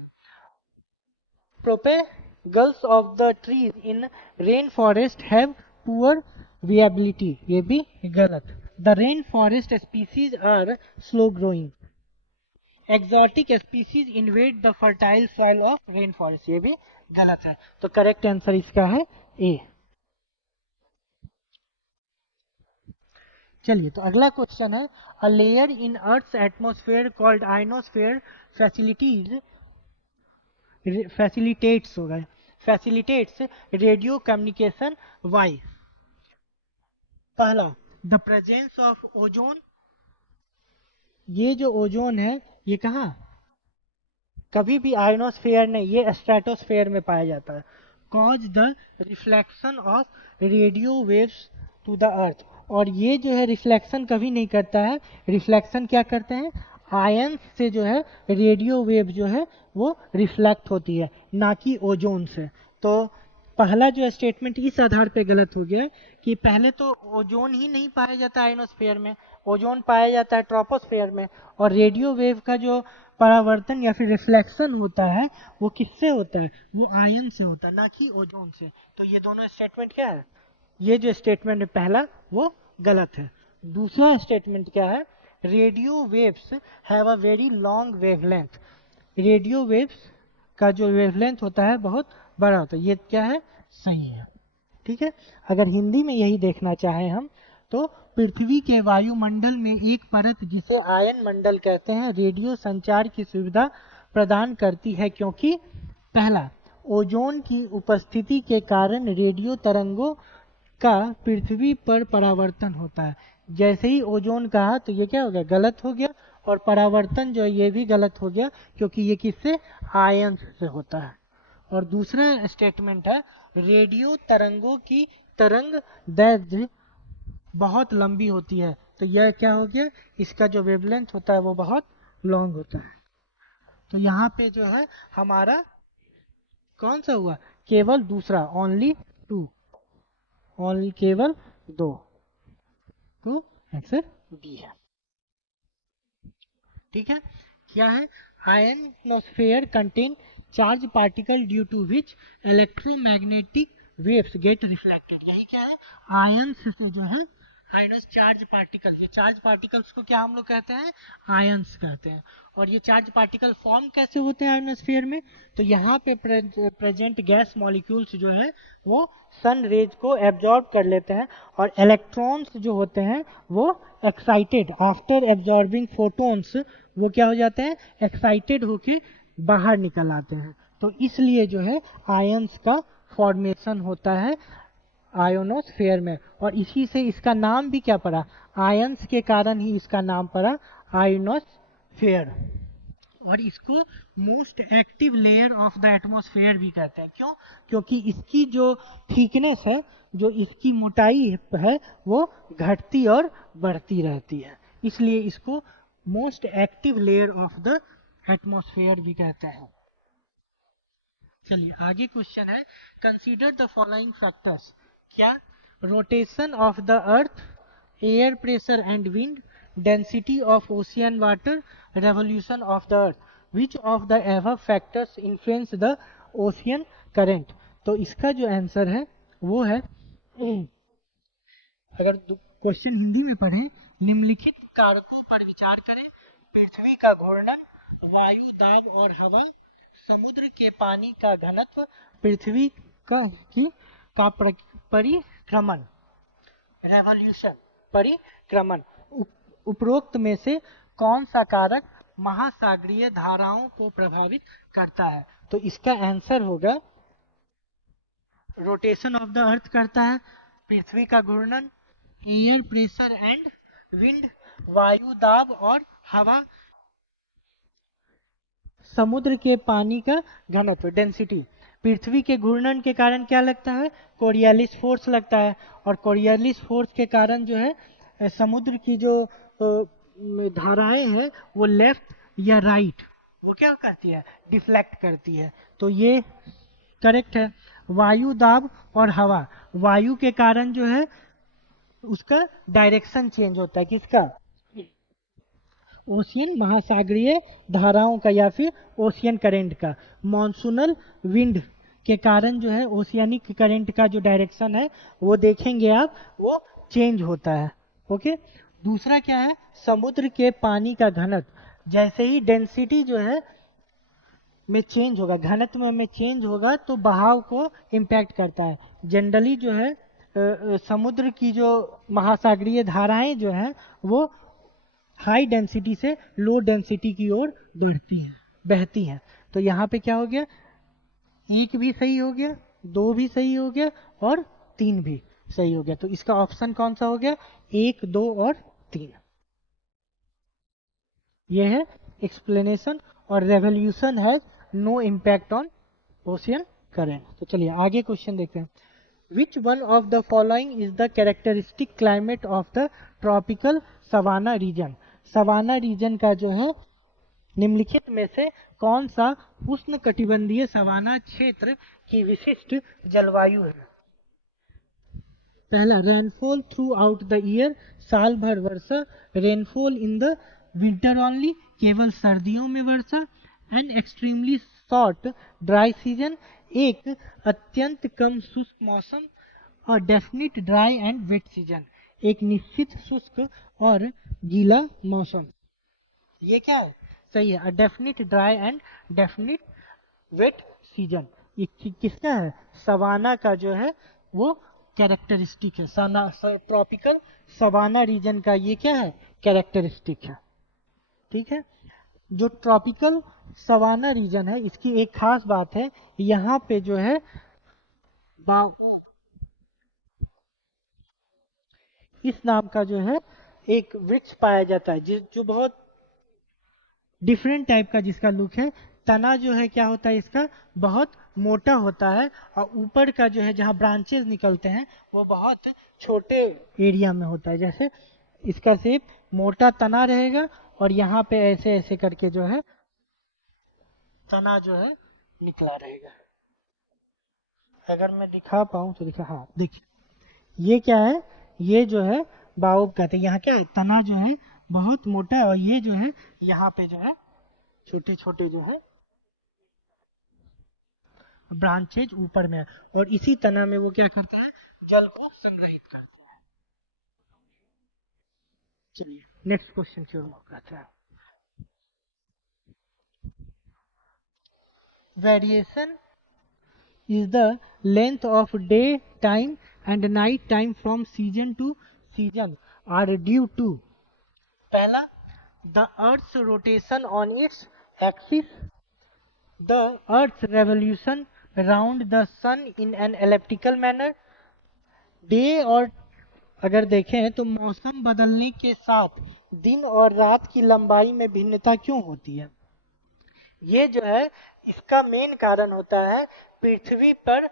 Propagals of the trees in rainforest have poor viability, ये भी गलत। The rainforest species are slow growing. Exotic species invade the fertile soil of rainforest, ये भी गलत है। तो करेक्ट आंसर इसका है ए। चलिए, तो अगला क्वेश्चन है, a layer in earth's atmosphere called ionosphere facilitates radio communication why. पहला, द प्रेजेंस ऑफ ओजोन, ये जो ओजोन है ये कहाँ? कभी भी आयनोस्फेयर नहीं, ये स्ट्रेटोस्फेयर में पाया जाता है। Cause the reflection of radio waves to the earth, और ये जो है रिफ्लेक्शन कभी नहीं करता है। रिफ्लेक्शन क्या करते हैं? आयन से जो है रेडियो वेव जो है वो रिफ्लेक्ट होती है, ना कि ओजोन से। तो पहला जो स्टेटमेंट इस आधार पे गलत हो गया कि पहले तो ओजोन ही नहीं पाया जाता आयनोस्फेयर में, ओजोन पाया जाता है ट्रोपोस्फेयर में, और रेडियो वेव का जो परावर्तन या फिर रिफ्लेक्शन होता है वो किससे होता है? वो आयन से होता है, ना कि ओजोन से। तो ये दोनों स्टेटमेंट क्या है? ये जो स्टेटमेंट है पहला वो गलत है। दूसरा स्टेटमेंट क्या है? Radio waves have a very long wavelength, radio waves का जो वेवलेंथ होता है बहुत बड़ा होता है, ये क्या है? सही है। ठीक है, अगर हिंदी में यही देखना चाहें हम तो पृथ्वी के वायुमंडल में एक परत जिसे आयन मंडल कहते हैं रेडियो संचार की सुविधा प्रदान करती है, क्योंकि पहला, ओजोन की उपस्थिति के कारण रेडियो तरंगों का पृथ्वी पर परावर्तन होता है। जैसे ही ओजोन कहा तो ये क्या हो गया? गलत हो गया, और परावर्तन जो है ये भी गलत हो गया क्योंकि ये किससे? आयन से होता है। और दूसरा स्टेटमेंट है रेडियो तरंगों की तरंग दैर्ध्य बहुत लंबी होती है। तो यह क्या हो गया, इसका जो वेवलेंथ होता है वो बहुत लॉन्ग होता है। तो यहाँ पे जो है हमारा कौन सा हुआ, केवल दूसरा, ओनली टू, ओनली केवल दो, तो आंसर बी है। ठीक है, क्या है, ionosphere contain charge particle due to which electromagnetic waves get reflected. यही क्या है, आयंस से जो है, आयनस चार्ज पार्टिकल, ये चार्ज पार्टिकल्स को क्या हम लोग कहते हैं, आयंस कहते हैं। और ये चार्ज पार्टिकल फॉर्म कैसे होते हैं आयनोस्फेयर में, तो यहाँ पे प्रेजेंट गैस मॉलिक्यूल्स जो है वो सन रेज को एब्जॉर्ब कर लेते हैं, और इलेक्ट्रॉन्स जो होते हैं वो एक्साइटेड आफ्टर एब्जॉर्बिंग फोटोन्स, वो क्या हो जाते हैं, एक्साइटेड होके बाहर निकल आते हैं। तो इसलिए जो है आयंस का फॉर्मेशन होता है आयोनोस्फेयर में, और इसी से इसका नाम भी क्या पड़ा, आयंस के कारण ही इसका नाम पड़ा आयोनोस्फेयर। और इसको most active layer of the atmosphere भी कहते हैं। क्यों, क्योंकि इसकी जो थिकनेस है, जो इसकी मोटाई है, वो घटती और बढ़ती रहती है, इसलिए इसको most active layer of the atmosphere भी कहते हैं। चलिए आगे क्वेश्चन है, कंसीडर द फॉलोइंग फैक्टर्स। क्या, rotation of the earth, air pressure and wind, density of ocean water, revolution of the earth, which of the above factors influence the ocean current. तो इसका जो आंसर है वो है, अगर क्वेश्चन हिंदी में पढ़ें, निम्नलिखित कारकों पर विचार करें, पृथ्वी का घूर्णन, वायु दाब और हवा, समुद्र के पानी का घनत्व, पृथ्वी का परिक्रमण, रेवोल्यूशन, परिक्रमण, उपरोक्त में से कौन सा कारक महासागरीय धाराओं को प्रभावित करता है। तो इसका आंसर होगा, रोटेशन ऑफ द अर्थ करता है, पृथ्वी का घूर्णन, एयर प्रेशर एंड विंड, वायु दाब और हवा, समुद्र के पानी का घनत्व, डेंसिटी। पृथ्वी के घूर्णन के कारण क्या लगता है, कोरियालिस फोर्स लगता है, और कोरियालिस फोर्स के कारण जो है समुद्र की जो धाराएं हैं वो लेफ्ट या राइट, वो क्या करती है, डिफ्लेक्ट करती है। तो ये करेक्ट है। वायु दाब और हवा, वायु के कारण जो है उसका डायरेक्शन चेंज होता है, किसका, ओशियन महासागरीय धाराओं का या फिर ओशियन करंट का। मॉनसूनल विंड के कारण जो है ओशियानिक करंट का जो डायरेक्शन है वो देखेंगे आप, वो चेंज होता है। ओके, दूसरा क्या है, समुद्र के पानी का घनत्व, जैसे ही डेंसिटी जो है में चेंज होगा, घनत्व में चेंज होगा तो बहाव को इम्पैक्ट करता है। जनरली जो है समुद्र की जो महासागरीय धाराएं जो हैं वो हाई डेंसिटी से लो डेंसिटी की ओर बहती हैं। तो यहाँ पे क्या हो गया, एक भी सही हो गया, दो भी सही हो गया और तीन भी सही हो गया। तो इसका ऑप्शन कौन सा हो गया, एक, दो और तीन। ये है एक्सप्लेनेशन, और रेवोल्यूशन है no impact on ocean current. तो चलिए आगे क्वेश्चन देखते हैं। Which one of the following is the characteristic climate of the tropical savanna region? Savanna region का जो है निम्नलिखित में से कौन सा उष्ण कटिबंधीय सवाना क्षेत्र की विशिष्ट जलवायु है। पहला, rainfall throughout the year, साल भर वर्षा, rainfall in the winter only, केवल सर्दियों में वर्षा, and extremely short dry season, एक अत्यंत कम शुष्क मौसम, और definite dry and wet season, एक निश्चित शुष्क और गीला मौसम। ये क्या है, सही है, definite dry and definite wet season. ये किसका है, सवाना का जो है वो कैरेक्टरिस्टिक है, ट्रॉपिकल सवाना रीजन का ये क्या है, कैरेक्टरिस्टिक है। ठीक है, जो ट्रॉपिकल सवाना रीजन है इसकी एक खास बात है, यहाँ पे जो है इस नाम का जो है एक वृक्ष पाया जाता है जो बहुत डिफरेंट टाइप का जिसका लुक है, तना जो है क्या होता है इसका, बहुत मोटा होता है, और ऊपर का जो है जहाँ ब्रांचेस निकलते हैं वो बहुत छोटे एरिया में होता है। जैसे इसका शेप मोटा तना रहेगा और यहाँ पे ऐसे ऐसे करके जो है तना जो है निकला रहेगा। अगर मैं दिखा पाऊँ तो दिखा, हाँ देखिए ये क्या है, ये जो है बाओब कहते हैं। यहाँ क्या है, तना जो है बहुत मोटा है और ये जो है यहाँ पे जो है छोटे छोटे जो है ब्रांचेज ऊपर में है, और इसी तना में वो क्या करता है, जल को संग्रहित करते हैं। चलिए नेक्स्ट क्वेश्चन की ओर मूव करते हैं। Variation is the length of day time and night time from season to season are due to, पहला, the earth's rotation on its axis, the earth's revolution around the sun in an elliptical manner, day, और अगर देखें तो मौसम बदलने के साथ दिन और रात की लंबाई में भिन्नता क्यों होती है। ये जो है इसका मेन कारण होता है पृथ्वी पर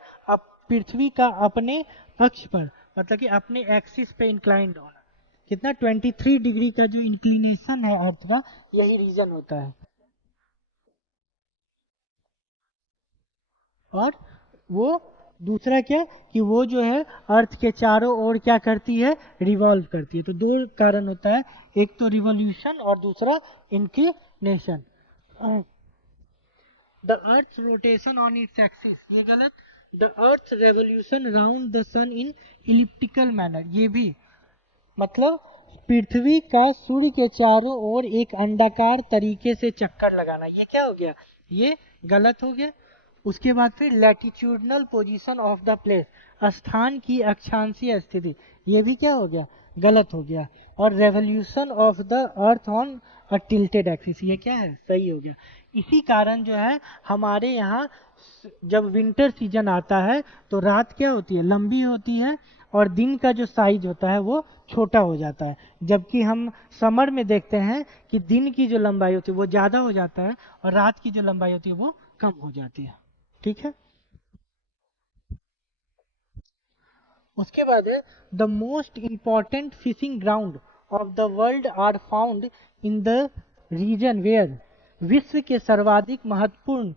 पृथ्वी का अपने अक्ष पर, मतलब कि अपने एक्सिस पे इंक्लाइंड होना। कितना, 23 डिग्री का जो इंक्लिनेशन है अर्थ का, यही रीजन होता है। और वो दूसरा क्या कि वो जो है अर्थ के चारों ओर क्या करती है, रिवॉल्व करती है। तो दो कारण होता है, एक तो रिवॉल्यूशन और दूसरा inclination. The earth rotation on its axis, ये गलत। The earth revolution round the sun in elliptical manner, ये भी, मतलब पृथ्वी का सूर्य के चारों ओर एक अंडाकार तरीके से चक्कर लगाना, ये क्या हो गया, ये गलत हो गया। उसके बाद फिर latitudinal position of the place, स्थान की अक्षांशीय स्थिति, ये भी क्या हो गया, गलत हो गया। और revolution of the earth on a tilted axis, ये क्या है, सही हो गया। इसी कारण जो है हमारे यहाँ जब विंटर सीजन आता है तो रात क्या होती है, लंबी होती है, और दिन का जो साइज होता है वो छोटा हो जाता है। जबकि हम समर में देखते हैं कि दिन की जो लंबाई होती है वो ज़्यादा हो जाता है और रात की जो लंबाई होती है वो कम हो जाती है। ठीक है, उसके बाद है the most important fishing ground of the world are found in the region where, विश्व के सर्वाधिक महत्वपूर्ण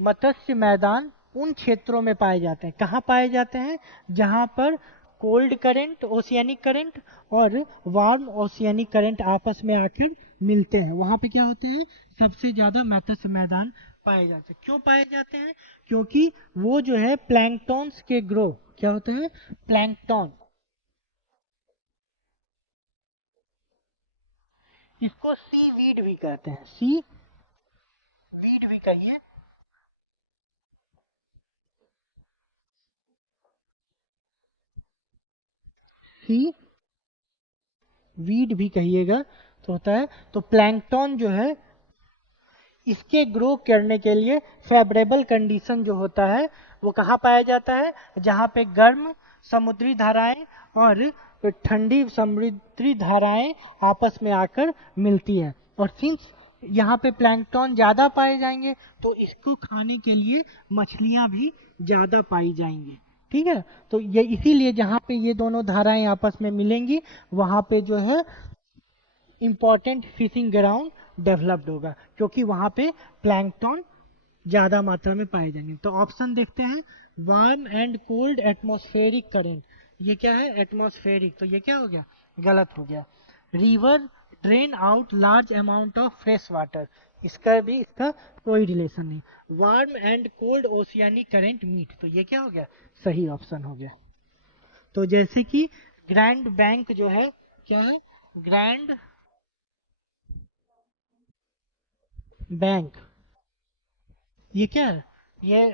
मत्स्य मैदान उन क्षेत्रों में पाए जाते हैं। कहाँ पाए जाते हैं, जहाँ पर कोल्ड करंट, ओशियानिक करंट और वार्म ओशियानिक करंट आपस में आकर मिलते हैं, वहाँ पे क्या होते हैं, सबसे ज्यादा मत्स्य मैदान पाए जाते हैं। क्यों पाए जाते हैं, क्योंकि वो जो है प्लैंकटॉन्स के ग्रो, क्या होते हैं, प्लैंकटॉन, इसको सी वीड भी कहते हैं, सी वीड भी कहिए, सी वीड भी कहिएगा तो होता है। तो प्लैंकटॉन जो है इसके ग्रो करने के लिए फेवरेबल कंडीशन जो होता है वो कहाँ पाया जाता है, जहाँ पे गर्म समुद्री धाराएं और ठंडी समुद्री धाराएं आपस में आकर मिलती है। और सिंस यहाँ पे प्लैंकटॉन ज़्यादा पाए जाएंगे तो इसको खाने के लिए मछलियाँ भी ज़्यादा पाई जाएंगी। ठीक है, तो ये इसीलिए जहाँ पे ये दोनों धाराएं आपस में मिलेंगी वहाँ पे जो है इम्पॉर्टेंट फिशिंग ग्राउंड डेवलप्ड होगा, क्योंकि वहाँ पे प्लैंकटन ज़्यादा मात्रा में पाए जाएंगे। तो ऑप्शन देखते हैं, warm and cold atmospheric current, ये क्या है, एटमॉस्फेरिक, तो ये क्या हो गया, गलत हो गया। River drain out large amount of fresh water, इसका कोई रिलेशन नहीं। Warm and cold oceanic current meet, तो ये क्या हो गया, सही ऑप्शन हो गया। तो जैसे कि ग्रैंड बैंक जो है, क्या है, ग्रैंड बैंक, ये क्या है, ये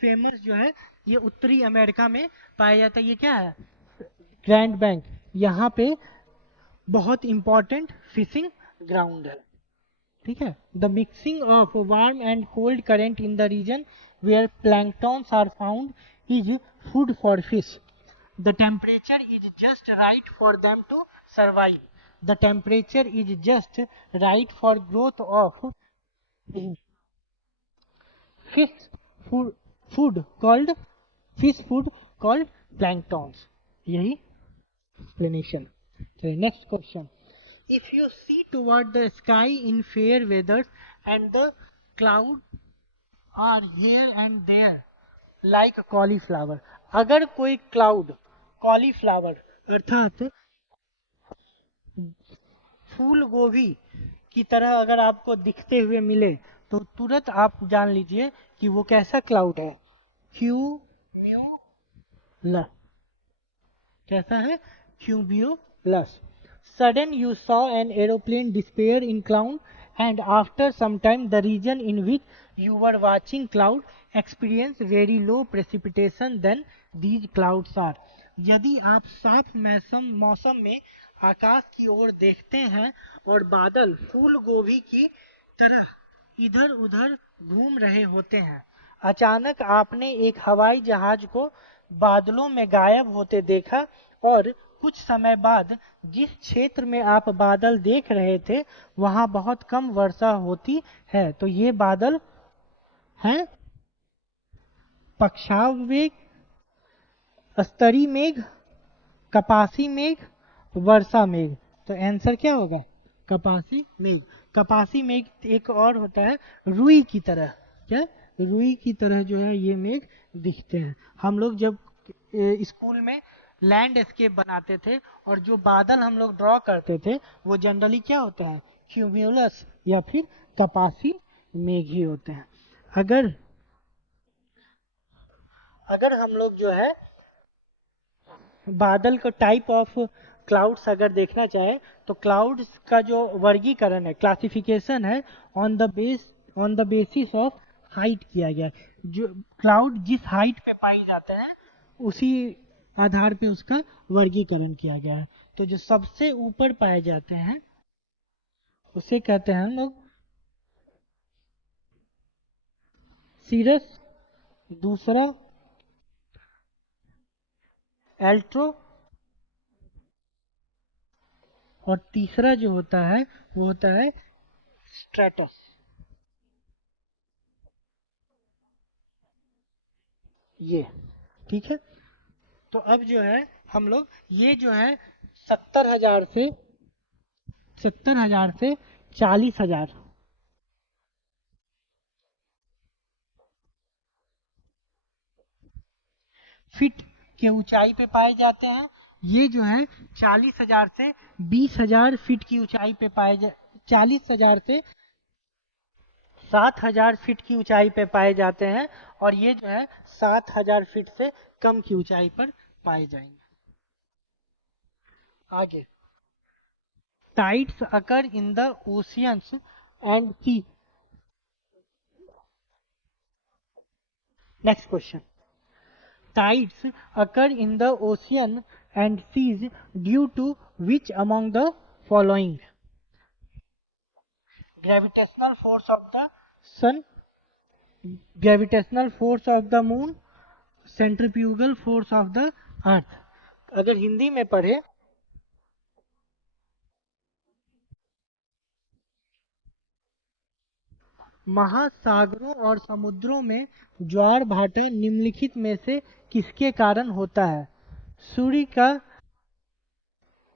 फेमस जो है, ये उत्तरी अमेरिका में पाया जाता है। ये क्या है, ग्रैंड बैंक, यहाँ पे बहुत इंपॉर्टेंट फिशिंग ग्राउंड है। ठीक है, the mixing of warm and cold current in the region where planktons are found is food for fish, the temperature is just right for them to survive, the temperature is just right for growth of fish food called fish food called planktons. यही एक्सप्लेनेशन। चलिए next question. If you see toward the sky in fair weather and the cloud are here and there like cauliflower. अगर कोई क्लाउड कॉलीफ्लावर अर्थात फूल गोभी की तरह अगर आपको दिखते हुए मिले तो तुरंत आप जान लीजिए कि वो कैसा क्लाउड है। क्यूम्यूलस। कैसा है? क्यूम्यूलस। Sudden you saw an aeroplane disappear in cloud and after some time the region in which you were watching cloud experienced very low precipitation than these clouds are। यदि आप साफ मौसम में आकाश की ओर देखते हैं और बादल फूल गोभी की तरह इधर उधर घूम रहे होते हैं, अचानक आपने एक हवाई जहाज को बादलों में गायब होते देखा और कुछ समय बाद जिस क्षेत्र में आप बादल देख रहे थे वहां बहुत कम वर्षा होती है। तो ये बादल हैं पक्षाव मेघ, स्तरी मेघ, कपासी मेघ, वर्षा मेघ। तो आंसर क्या होगा? कपासी मेघ। कपासी मेघ एक और होता है रुई की तरह। क्या? रुई की तरह जो है ये मेघ दिखते हैं। हम लोग जब स्कूल में लैंडस्केप बनाते थे और जो बादल हम लोग ड्रॉ करते थे वो जनरली क्या होता है? क्यूम्यूलस या फिर कपासी मेघ ही होते हैं। अगर हम लोग जो है बादल का टाइप ऑफ क्लाउड्स अगर देखना चाहे तो क्लाउड्स का जो वर्गीकरण है, क्लासिफिकेशन है, on the basis of height किया गया। जो क्लाउड जिस हाइट पे पाई जाते हैं उसी आधार पे उसका वर्गीकरण किया गया है। तो जो सबसे ऊपर पाए जाते हैं उसे कहते हैं हम लोग सीरस, दूसरा एल्ट्रो और तीसरा जो होता है वो होता है स्ट्रेटस। ये ठीक है। तो अब जो है हम लोग ये जो है 70,000 से 40,000 फीट के ऊंचाई पे पाए जाते हैं। ये जो है 40,000 से 20,000 फीट की ऊंचाई पे 40,000 से 7,000 फीट की ऊंचाई पे पाए जाते हैं और ये जो है 7,000 फीट से कम की ऊंचाई पर पाए जाएंगे। आगे tides occur in the oceans and sea. Next question. Tides occur in the ocean and seas due to which among the following? Gravitational force of the sun, gravitational force of the moon, centrifugal force of the earth। अगर हिंदी में पढ़े महासागरों और समुद्रों में ज्वार भाटा निम्नलिखित में से किसके कारण होता है? सूर्य का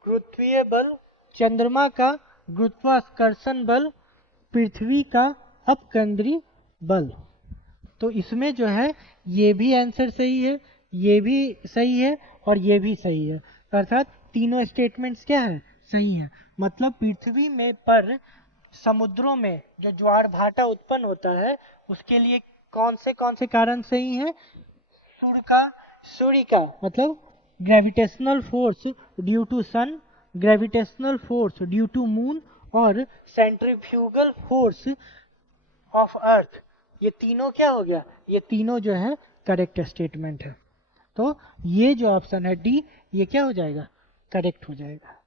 गुरुत्वीय बल, चंद्रमा का गुरुत्वाकर्षण बल, पृथ्वी का अपकेंद्री बल। तो इसमें जो है ये भी आंसर सही है, ये भी सही है और ये भी सही है। अर्थात तीनों स्टेटमेंट्स क्या है? सही है। मतलब पृथ्वी में पर समुद्रों में जो ज्वार भाटा उत्पन्न होता है उसके लिए कौन से कारण सही है? सूर्य का मतलब gravitational force due to sun, gravitational force due to moon और सेंट्रीफ्यूगल फोर्स ऑफ अर्थ। ये तीनों क्या हो गया? ये तीनों जो है करेक्ट स्टेटमेंट है। तो ये जो ऑप्शन है डी, ये क्या हो जाएगा? करेक्ट हो जाएगा।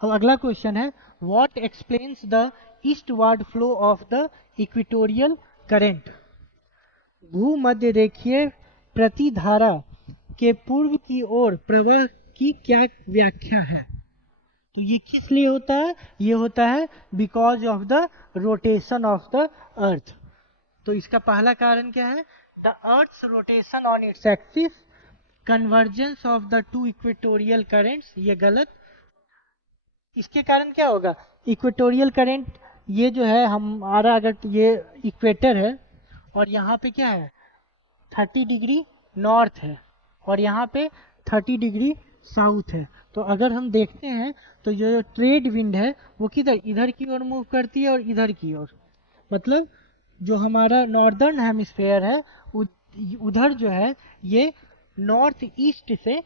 अब अगला क्वेश्चन है what explains the eastward flow of the equatorial current. भूमध्य रेखीय प्रतिधारा के पूर्व की ओर प्रवाह की क्या व्याख्या है? तो ये किस लिए होता है? ये होता है because of the rotation of the earth. तो इसका पहला कारण क्या है? The earth's rotation on its axis, convergence of the two equatorial currents, ये गलत। इसके कारण क्या होगा? इक्वेटोरियल करंट, ये जो है हमारा, अगर ये इक्वेटर है और यहाँ पे क्या है 30 डिग्री नॉर्थ है और यहाँ पे 30 डिग्री साउथ है, तो अगर हम देखते हैं तो जो ट्रेड विंड है वो किधर, इधर की ओर मूव करती है और इधर की ओर, मतलब जो हमारा नॉर्दर्न हेमिस्फेयर है उधर जो है ये नॉर्थ ईस्ट से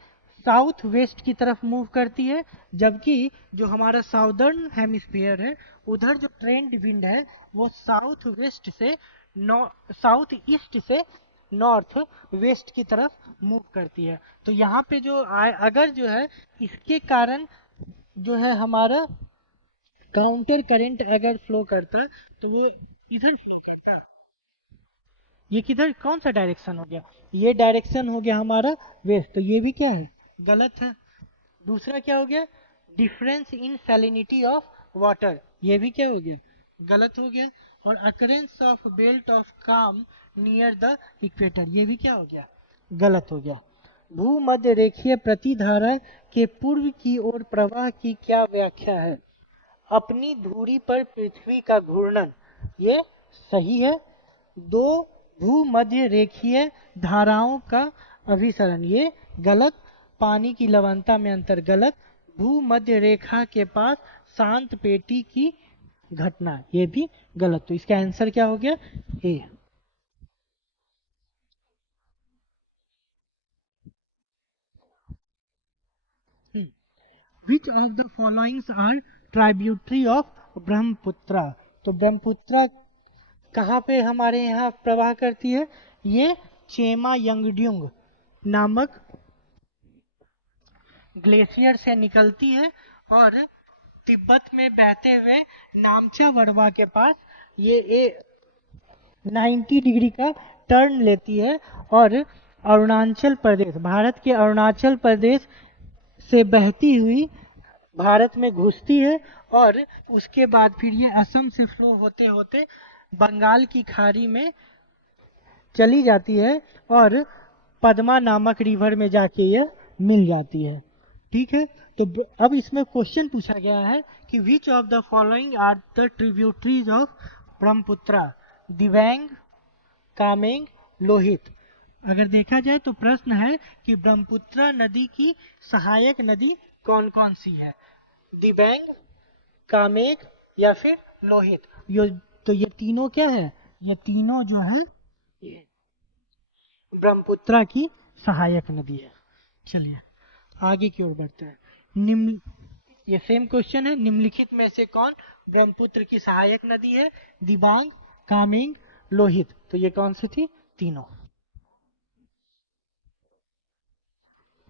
साउथ वेस्ट की तरफ मूव करती है, जबकि जो हमारा साउदर्न हेमिस्फीयर है उधर जो ट्रेंड विंड है वो साउथ वेस्ट से साउथ ईस्ट से नॉर्थ वेस्ट की तरफ मूव करती है। तो यहाँ पे जो अगर जो है इसके कारण जो है हमारा काउंटर करंट अगर फ्लो करता है तो वो इधर फ्लो करता है। ये किधर, कौन सा डायरेक्शन हो गया? ये डायरेक्शन हो गया हमारा वेस्ट, तो ये भी क्या है, गलत है। दूसरा क्या हो गया? Difference in salinity of water, ये भी क्या हो गया, गलत हो गया। और अकरेंस ऑफ बेल्ट ऑफ काम नियर द इक्वेटर, ये भी क्या हो गया, गलत हो गया। भूमध्य रेखीय प्रतिधारा के पूर्व की ओर प्रवाह की क्या व्याख्या है? अपनी धुरी पर पृथ्वी का घूर्णन, ये सही है। दो भूमध्य रेखीय धाराओं का अभिसरण, ये गलत। पानी की लवणता में अंतर, गलत। भूमध्य रेखा के पास शांत पेटी की घटना, ये भी गलत। तो इसका आंसर क्या हो गया, A. Which of the followings are tributary of Brahmaputra? तो ब्रह्मपुत्रा कहाँ पे हमारे यहाँ प्रवाह करती है? ये चेमा यंगड्यूंग नामक ग्लेशियर से निकलती है और तिब्बत में बहते हुए नामचा वड़वा के पास ये 90 डिग्री का टर्न लेती है और अरुणाचल प्रदेश, भारत के अरुणाचल प्रदेश से बहती हुई भारत में घुसती है और उसके बाद फिर ये असम से फ्लो होते होते बंगाल की खाड़ी में चली जाती है और पद्मा नामक रिवर में जाके ये मिल जाती है। ठीक है, तो अब इसमें क्वेश्चन पूछा गया है कि which of the following are the tributaries of Brahmaputra? Dibang, Kameng, Lohit. अगर देखा जाए तो प्रश्न है कि ब्रह्मपुत्रा नदी की सहायक नदी कौन कौन सी है? दिव्यांग, कामेंग या फिर लोहित। तो ये तीनों क्या है, ये तीनों जो है ब्रह्मपुत्रा की सहायक नदी है। चलिए आगे की ओर बढ़ते हैं। निम्न, ये सेम क्वेश्चन है, निम्नलिखित में से कौन ब्रह्मपुत्र की सहायक नदी है? दिबांग, कामेंग, लोहित। तो ये कौन सी थी, तीनों।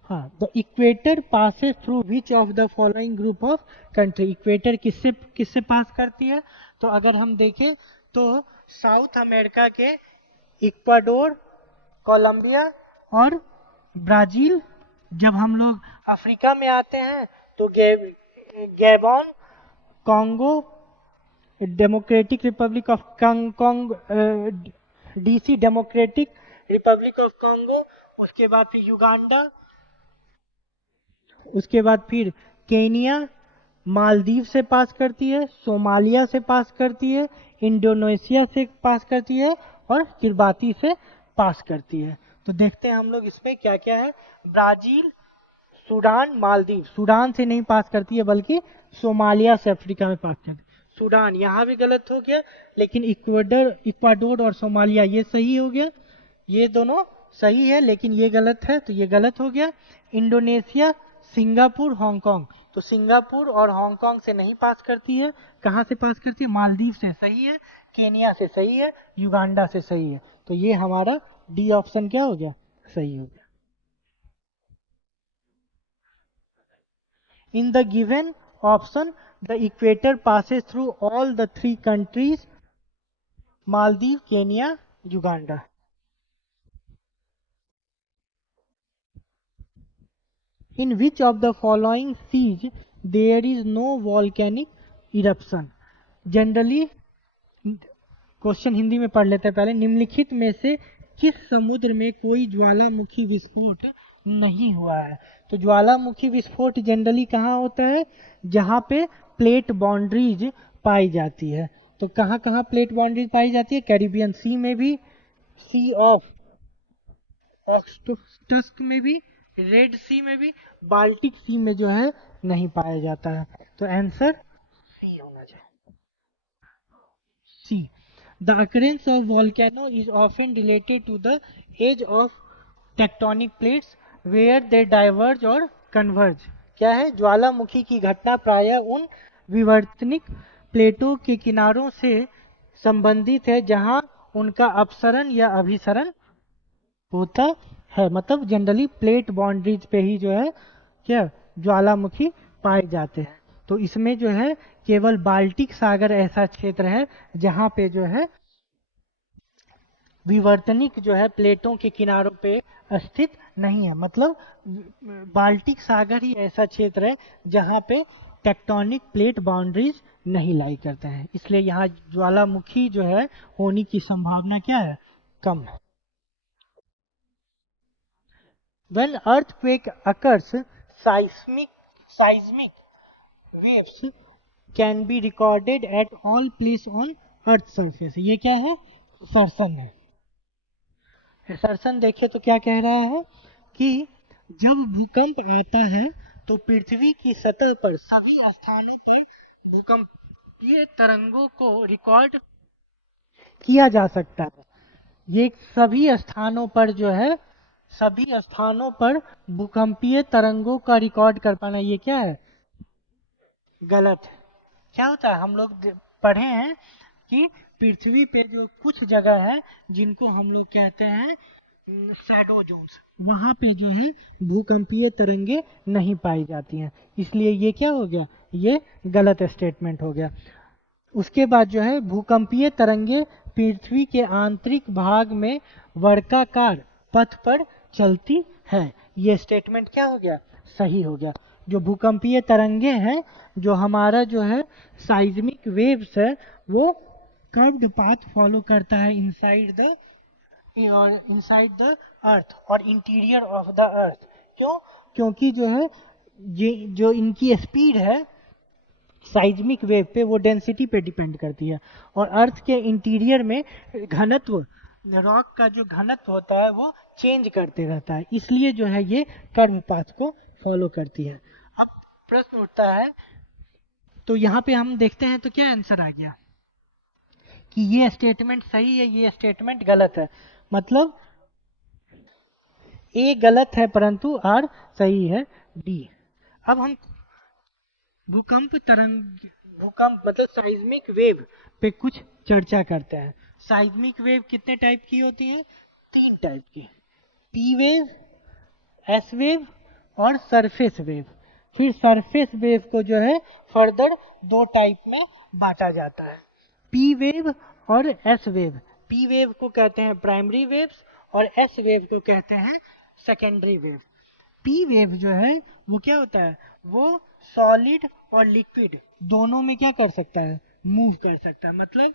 हाँ, the equator passes through which of the following group of country? Equator किससे किससे पास करती है? तो अगर हम देखें तो साउथ अमेरिका के इक्वाडोर, कोलंबिया और ब्राजील। जब हम लोग अफ्रीका में आते हैं तो Gabon, Congo, democratic Republic of Congo, DC democratic Republic of Congo, उसके बाद फिर युगांडा, उसके बाद फिर केनिया, मालदीव से पास करती है, सोमालिया से पास करती है, इंडोनेशिया से पास करती है और किरबाती से पास करती है। तो देखते हैं हम लोग इसमें क्या क्या है। Brazil, Sudan, Maldives. सूडान से नहीं पास करती है बल्कि सोमालिया से अफ्रीका में पास करती है। सूडान यहाँ भी गलत हो गया, लेकिन इक्वाडोर और सोमालिया ये सही हो गया। ये दोनों सही है लेकिन ये गलत है, तो ये गलत हो गया। Indonesia, Singapore, Hong Kong. तो सिंगापुर और हांगकांग से नहीं पास करती है। कहाँ से पास करती है? मालदीव से सही है, केनिया से सही है, युगांडा से सही है। तो ये हमारा डी ऑप्शन क्या हो गया, सही हो गया। In the given option, the equator passes through all the three countries: Maldives, Kenya, Uganda. In which of the following seas there is no volcanic eruption. Generally, question Hindi में पढ़ लेते हैं पहले। निम्नलिखित में से किस समुद्र में कोई ज्वालामुखी विस्फोट नहीं हुआ है? तो ज्वालामुखी विस्फोट जनरली कहाँ होता है? जहाँ पे प्लेट बाउंड्रीज पाई जाती है। तो कहाँ कहाँ प्लेट बाउंड्रीज पाई जाती है? कैरिबियन सी में भी, सी ऑफ ऑक्सटस्क में भी, रेड सी में भी, बाल्टिक सी में जो है नहीं पाया जाता है। तो आंसर सी होना चाहिए, सी। The occurrence of volcano is often related to the age of tectonic plates where they diverge or converge। क्या है? ज्वालामुखी की घटना प्रायः उन विवर्तनिक प्लेटों के किनारों से संबंधित है जहां उनका अपसरण या अभिसरण होता है। मतलब जनरली प्लेट बाउंड्रीज पे ही जो है क्या ज्वालामुखी पाए जाते हैं। तो इसमें जो है केवल बाल्टिक सागर ऐसा क्षेत्र है जहाँ पे जो है विवर्तनिक जो है प्लेटों के किनारों पे स्थित नहीं है। मतलब बाल्टिक सागर ही ऐसा क्षेत्र है जहाँ पे टेक्टोनिक प्लेट बाउंड्रीज नहीं लाई करते हैं, इसलिए यहाँ ज्वालामुखी जो है होने की संभावना क्या है? कम है। When earthquake occurs, seismic waves can be recorded at all places on earth surface। ये क्या है? सर्सन है। सर्सन देखे तो क्या कह रहा है कि जब भूकंप आता है तो पृथ्वी की सतह पर सभी स्थानों पर भूकंपीय तरंगों को रिकॉर्ड किया जा सकता है। ये सभी स्थानों पर जो है, सभी स्थानों पर भूकंपीय तरंगों का रिकॉर्ड कर पाना, ये क्या है? गलत है। क्या होता है? हम लोग पढ़े हैं कि पृथ्वी पे जो कुछ जगह है जिनको हम लोग कहते हैं शैडो जोन्स, वहां पे जो है भूकंपीय तरंगे नहीं पाई जाती हैं, इसलिए ये क्या हो गया? ये गलत स्टेटमेंट हो गया। उसके बाद जो है भूकंपीय तरंगे पृथ्वी के आंतरिक भाग में वर्गाकार पथ पर चलती है, ये स्टेटमेंट क्या हो गया? सही हो गया। जो भूकंपीय तरंगे हैं, जो हमारा जो है साइज्मिक वेव्स है, वो कर्व्ड पाथ फॉलो करता है इनसाइड द अर्थ और इंटीरियर ऑफ द अर्थ। क्यों? क्योंकि जो है ये जो इनकी स्पीड है साइज्मिक वेव पे, वो डेंसिटी पे डिपेंड करती है, और अर्थ के इंटीरियर में घनत्व, रॉक का जो घनत्व होता है वो चेंज करते रहता है, इसलिए जो है ये कर्व पाथ को फॉलो करती है। अब प्रश्न उठता है, तो यहाँ पे हम देखते हैं तो क्या आंसर आ गया कि ये स्टेटमेंट सही है, ये स्टेटमेंट गलत है। मतलब ए गलत है परंतु आर सही है, डी। अब हम भूकंप मतलब साइज्मिक वेव पे कुछ चर्चा करते हैं। साइज्मिक वेव कितने टाइप की होती है? 3 टाइप की, पी वेव, एस वेव और सरफेस वेव। फिर सरफेस वेव को जो है फर्दर 2 टाइप में बांटा जाता है, पी वेव और एस वेव। पी वेव को कहते हैं प्राइमरी वेव्स और एस वेव को कहते हैं सेकेंडरी वेव। पी वेव जो है वो क्या होता है? वो सॉलिड और लिक्विड दोनों में क्या कर सकता है? मूव कर सकता है। मतलब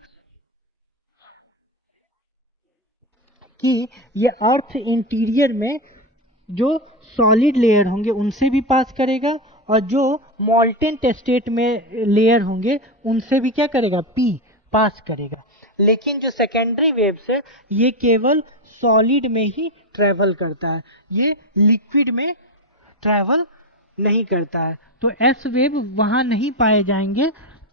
कि ये अर्थ इंटीरियर में जो सॉलिड लेयर होंगे उनसे भी पास करेगा, और जो मॉल्टेन स्टेट में लेयर होंगे उनसे भी क्या करेगा? पी पास करेगा। लेकिन जो सेकेंडरी वेव्स है ये केवल सॉलिड में ही ट्रेवल करता है, ये लिक्विड में ट्रैवल नहीं करता है। तो एस वेव वहां नहीं पाए जाएंगे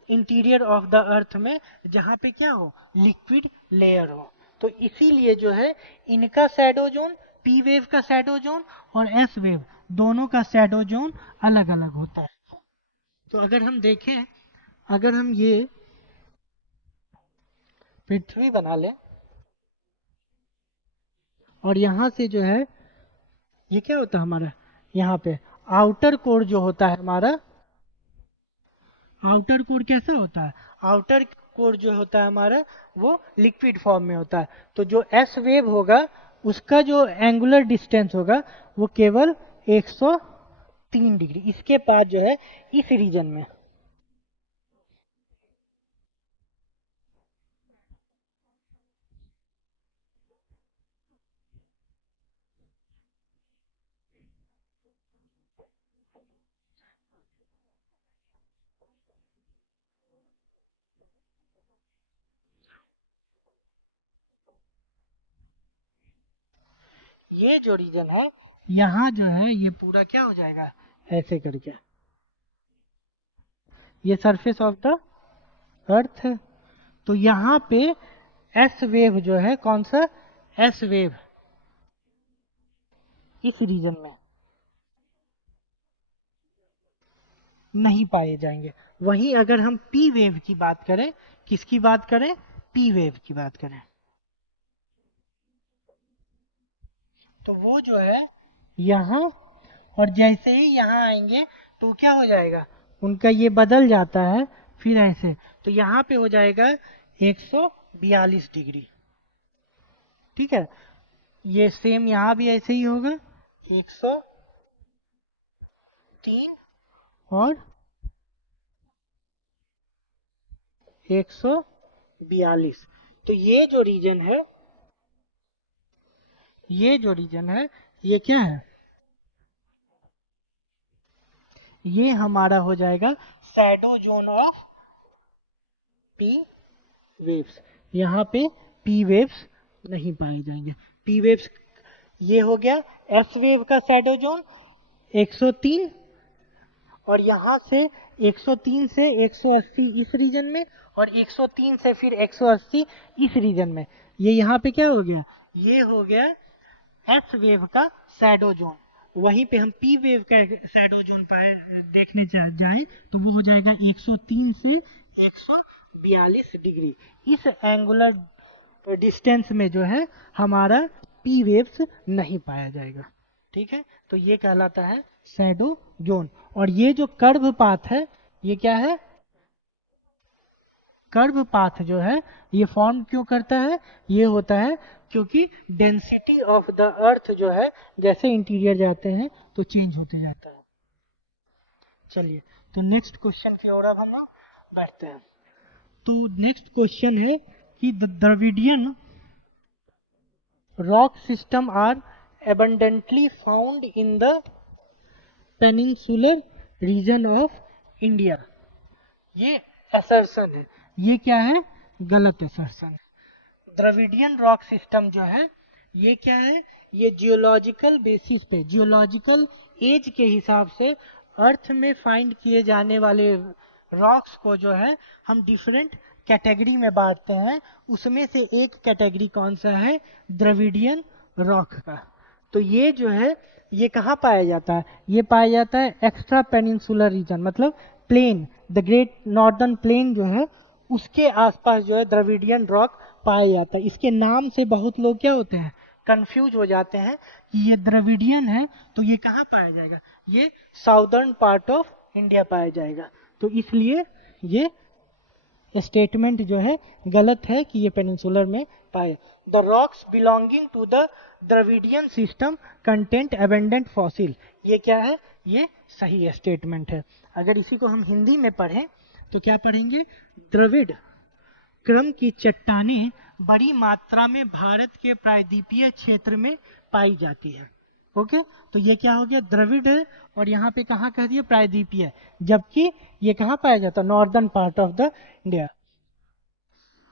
इंटीरियर ऑफ द अर्थ में जहां पे क्या हो? लिक्विड लेयर हो। तो इसीलिए जो है इनका शैडो जोन, पी वेव का शैडो जोन और एस वेव दोनों का शैडो जोन अलग अलग होता है। तो अगर हम देखें, अगर हम ये पृथ्वी बना लें और यहाँ से जो है ये क्या होता है हमारा, यहाँ पे आउटर कोर जो होता है हमारा, आउटर कोर कैसा होता है? आउटर कोर जो होता है हमारा वो लिक्विड फॉर्म में होता है। तो जो एस वेव होगा उसका जो एंगुलर डिस्टेंस होगा वो केवल 3 डिग्री। इसके बाद जो है इस रीजन में ये जो रीजन है यहाँ जो है ये पूरा क्या हो जाएगा ऐसे करके, ये सरफेस ऑफ द अर्थ है। तो यहाँ पे एस वेव जो है, कौन सा एस वेव, इस रीजन में नहीं पाए जाएंगे। वहीं अगर हम पी वेव की बात करें, किसकी बात करें, पी वेव की बात करें, तो वो जो है यहाँ, और जैसे ही यहाँ आएंगे तो क्या हो जाएगा, उनका ये बदल जाता है फिर ऐसे, तो यहाँ पे हो जाएगा 142 डिग्री। ठीक है, ये सेम यहाँ भी ऐसे ही होगा 103 और 142। तो ये जो रीजन है, ये जो रीजन है ये क्या है, ये हमारा हो जाएगा shadow zone of P waves. यहाँ पे पी वेव्स नहीं पाए जाएंगे। पी वेव्स ये हो गया एस वेव का शैडो जोन 103, और यहाँ से 103 से 180 इस रीजन में, और 103 से फिर 180 इस रीजन में। ये यहाँ पे क्या हो गया, ये हो गया एस वेव का शैडो जोन। वहीं पे हम पी वेव का शैडो जोन पाए देखने जाए तो वो हो जाएगा 103 से 142 डिग्री। इस एंगुलर डिस्टेंस में जो है हमारा पी वेव्स नहीं पाया जाएगा। ठीक है, तो ये कहलाता है शैडो जोन। और ये जो कर्व पाथ है ये क्या है, कर्व पाथ जो है ये फॉर्म क्यों करता है, ये होता है क्योंकि डेंसिटी ऑफ द अर्थ जो है जैसे इंटीरियर जाते हैं तो चेंज होते जाता है। चलिए, तो नेक्स्ट क्वेश्चन की ओर अब हम लोग बैठते हैं। तो नेक्स्ट क्वेश्चन है कि the Dravidian rock system are abundantly found in the peninsular region of India। ये असर्शन है, ये क्या है, गलत असर्शन। द्रविडियन रॉक सिस्टम जो है ये क्या है, ये जियोलॉजिकल बेसिस पे, जियोलॉजिकल एज के हिसाब से अर्थ में फाइंड किए जाने वाले रॉक्स को जो है हम डिफरेंट कैटेगरी में बांटते हैं। उसमें से एक कैटेगरी कौन सा है, द्रविडियन रॉक का। तो ये जो है ये कहाँ पाया जाता है, ये पाया जाता है एक्स्ट्रा पेनिनसुलर रीजन, मतलब plain, the great northern plain जो है उसके आसपास जो है द्रविडियन रॉक पाया जाता है। इसके नाम से बहुत लोग क्या होते हैं, कंफ्यूज हो जाते हैं कि ये द्रविडियन है तो ये कहाँ पाया जाएगा, ये साउदर्न पार्ट ऑफ इंडिया पाया जाएगा। तो इसलिए ये स्टेटमेंट जो है गलत है कि ये पेनिनसुलर में पाए। The rocks belonging to the Dravidian system content abundant fossil, ये क्या है, ये सही स्टेटमेंट है। अगर इसी को हम हिंदी में पढ़ें तो क्या पढ़ेंगे, द्रविड़ क्रम की चट्टानें बड़ी मात्रा में भारत के प्रायद्वीपीय क्षेत्र में पाई जाती है। ओके, तो ये क्या हो गया, द्रविड़ है और यहाँ पे कहाँ कह दिया, प्रायद्वीपीय, जबकि ये कहाँ पाया जाता है, northern part of the India.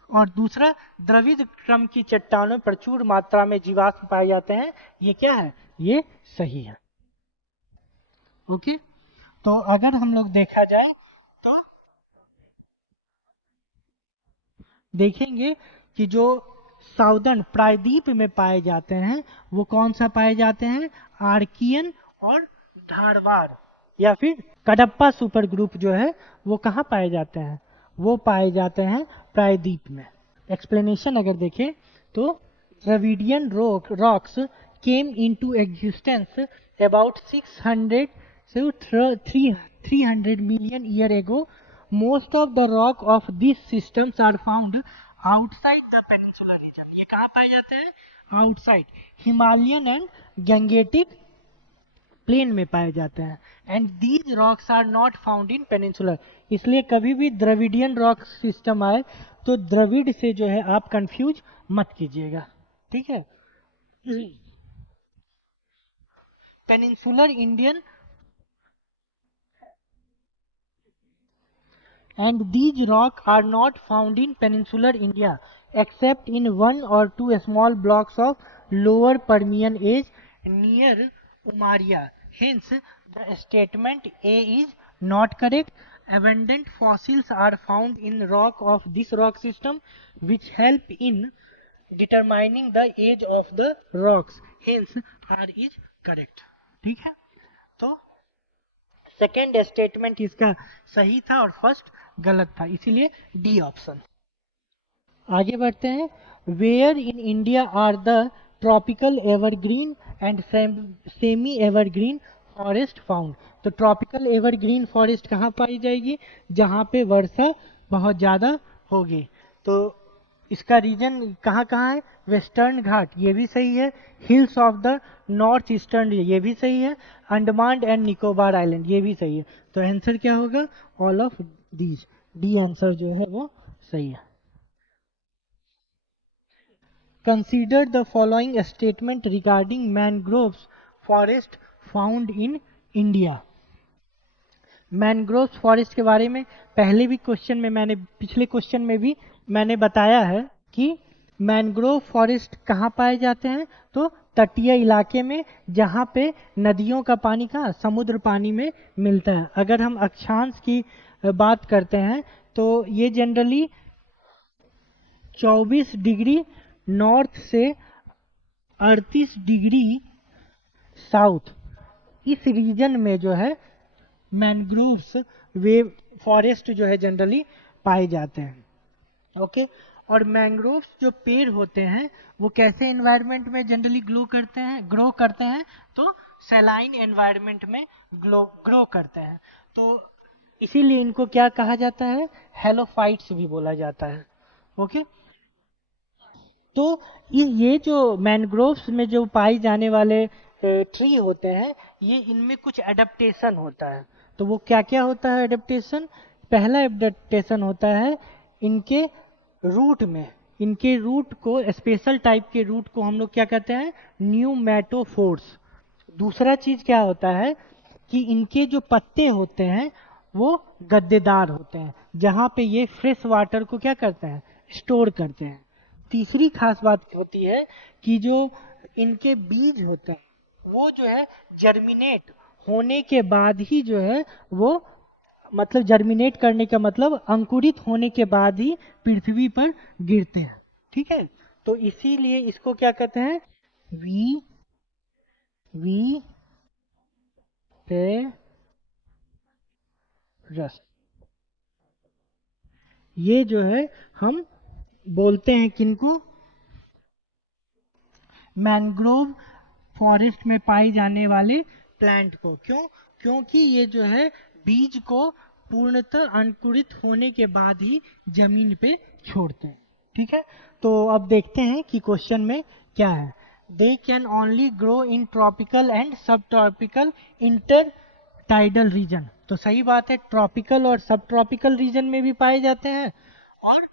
और दूसरा, द्रविड़ क्रम की चट्टानों प्रचुर मात्रा में जीवाश्म पाए जाते हैं, ये क्या है, ये सही है। ओके, तो अगर हम लोग देखा जाए तो देखेंगे कि जो साउदर्न प्रायद्वीप में पाए जाते हैं वो कौन सा पाए जाते हैं, आर्कियन और धारवाड़ या फिर कडप्पा सुपर ग्रुप जो है वो कहाँ पाए जाते हैं, वो पाए जाते हैं प्रायद्वीप में। एक्सप्लेनेशन अगर देखें तो Dravidian rocks came into existence about 600 to 300 million year ago. Most of the rock of these systems are found outside the peninsular region। ये कहाँ पाए जाते हैं, outside Himalayan and Gangetic plain में पाए जाते हैं। And these rocks are not found in peninsular, इसलिए कभी भी द्रविडियन रॉक सिस्टम आए तो द्रविड़ से जो है आप कंफ्यूज मत कीजिएगा, ठीक है। Peninsular Indian and these rocks are not found in peninsular India except in one or two small blocks of lower Permian age near Umaria. Hence, the statement A is not correct. Abundant fossils are found in rock of this rock system, which help in determining the age of the rocks. Hence, R is correct. ठीक है, तो सेकेंड स्टेटमेंट इसका सही था और फर्स्ट गलत था, इसीलिए डी ऑप्शन। आगे बढ़ते हैं। Where in India are the tropical evergreen and semi evergreen forest found. तो ट्रॉपिकल एवरग्रीन फॉरेस्ट कहाँ पाई जाएगी? जहाँ पे वर्षा बहुत ज़्यादा होगी। तो इसका रीजन कहाँ कहाँ है? वेस्टर्न घाट, ये भी सही है। Hills of the north eastern, ये भी सही है। अंडमान एंड निकोबार आइलैंड, ये भी सही है। तो आंसर क्या होगा? All of these, D answer जो है वो सही है। Consider the following statement regarding mangroves forest found in India. Mangroves forest के बारे में पहले भी क्वेश्चन में मैंने, पिछले क्वेश्चन में भी मैंने बताया है कि मैनग्रोव फॉरेस्ट कहाँ पाए जाते हैं? तो तटीय इलाके में, जहाँ पे नदियों का पानी कहाँ? समुद्र पानी में मिलता है। अगर हम अक्षांश की बात करते हैं तो ये जनरली 24 डिग्री नॉर्थ से 38 डिग्री साउथ, इस रीजन में जो है मैनग्रोव्स वे फॉरेस्ट जो है जनरली पाए जाते हैं। ओके, और मैंग्रोव्स जो पेड़ होते हैं वो कैसे एनवायरनमेंट में जनरली ग्रो करते हैं? तो सैलाइन एनवायरनमेंट में ग्रो करते हैं। तो इसीलिए इनको क्या कहा जाता है? हेलोफाइट्स भी बोला जाता है। ओके, तो ये जो मैनग्रोव्स में जो पाई जाने वाले ट्री होते हैं, ये इनमें कुछ एडेप्टेशन होता है। तो वो क्या क्या होता है एडेप्टेशन? पहला एडेप्टेशन होता है इनके रूट में, इनके रूट को, स्पेशल टाइप के रूट को हम लोग क्या कहते हैं? न्यूमेटोफोर्स। दूसरा चीज क्या होता है कि इनके जो पत्ते होते हैं वो गद्देदार होते हैं, जहाँ पे ये फ्रेश वाटर को क्या करते हैं? स्टोर करते हैं। तीसरी खास बात होती है कि जो इनके बीज होते हैं वो जो है जर्मिनेट होने के बाद ही जो है वो, मतलब जर्मिनेट करने का मतलब अंकुरित होने के बाद ही पृथ्वी पर गिरते हैं। ठीक है, तो इसीलिए इसको क्या कहते हैं? वी रस। ये जो है हम बोलते हैं किनको? मैंग्रोव फॉरेस्ट में पाई जाने वाले प्लांट को। क्यों? क्योंकि ये जो है बीज को पूर्णतः अंकुरित होने के बाद ही जमीन पे छोड़ते हैं। ठीक है, तो अब देखते हैं कि क्वेश्चन में क्या है। They can only grow in tropical and सब ट्रॉपिकल इंटर टाइडल रीजन। तो सही बात है, ट्रॉपिकल और सब ट्रॉपिकल रीजन में भी पाए जाते हैं। और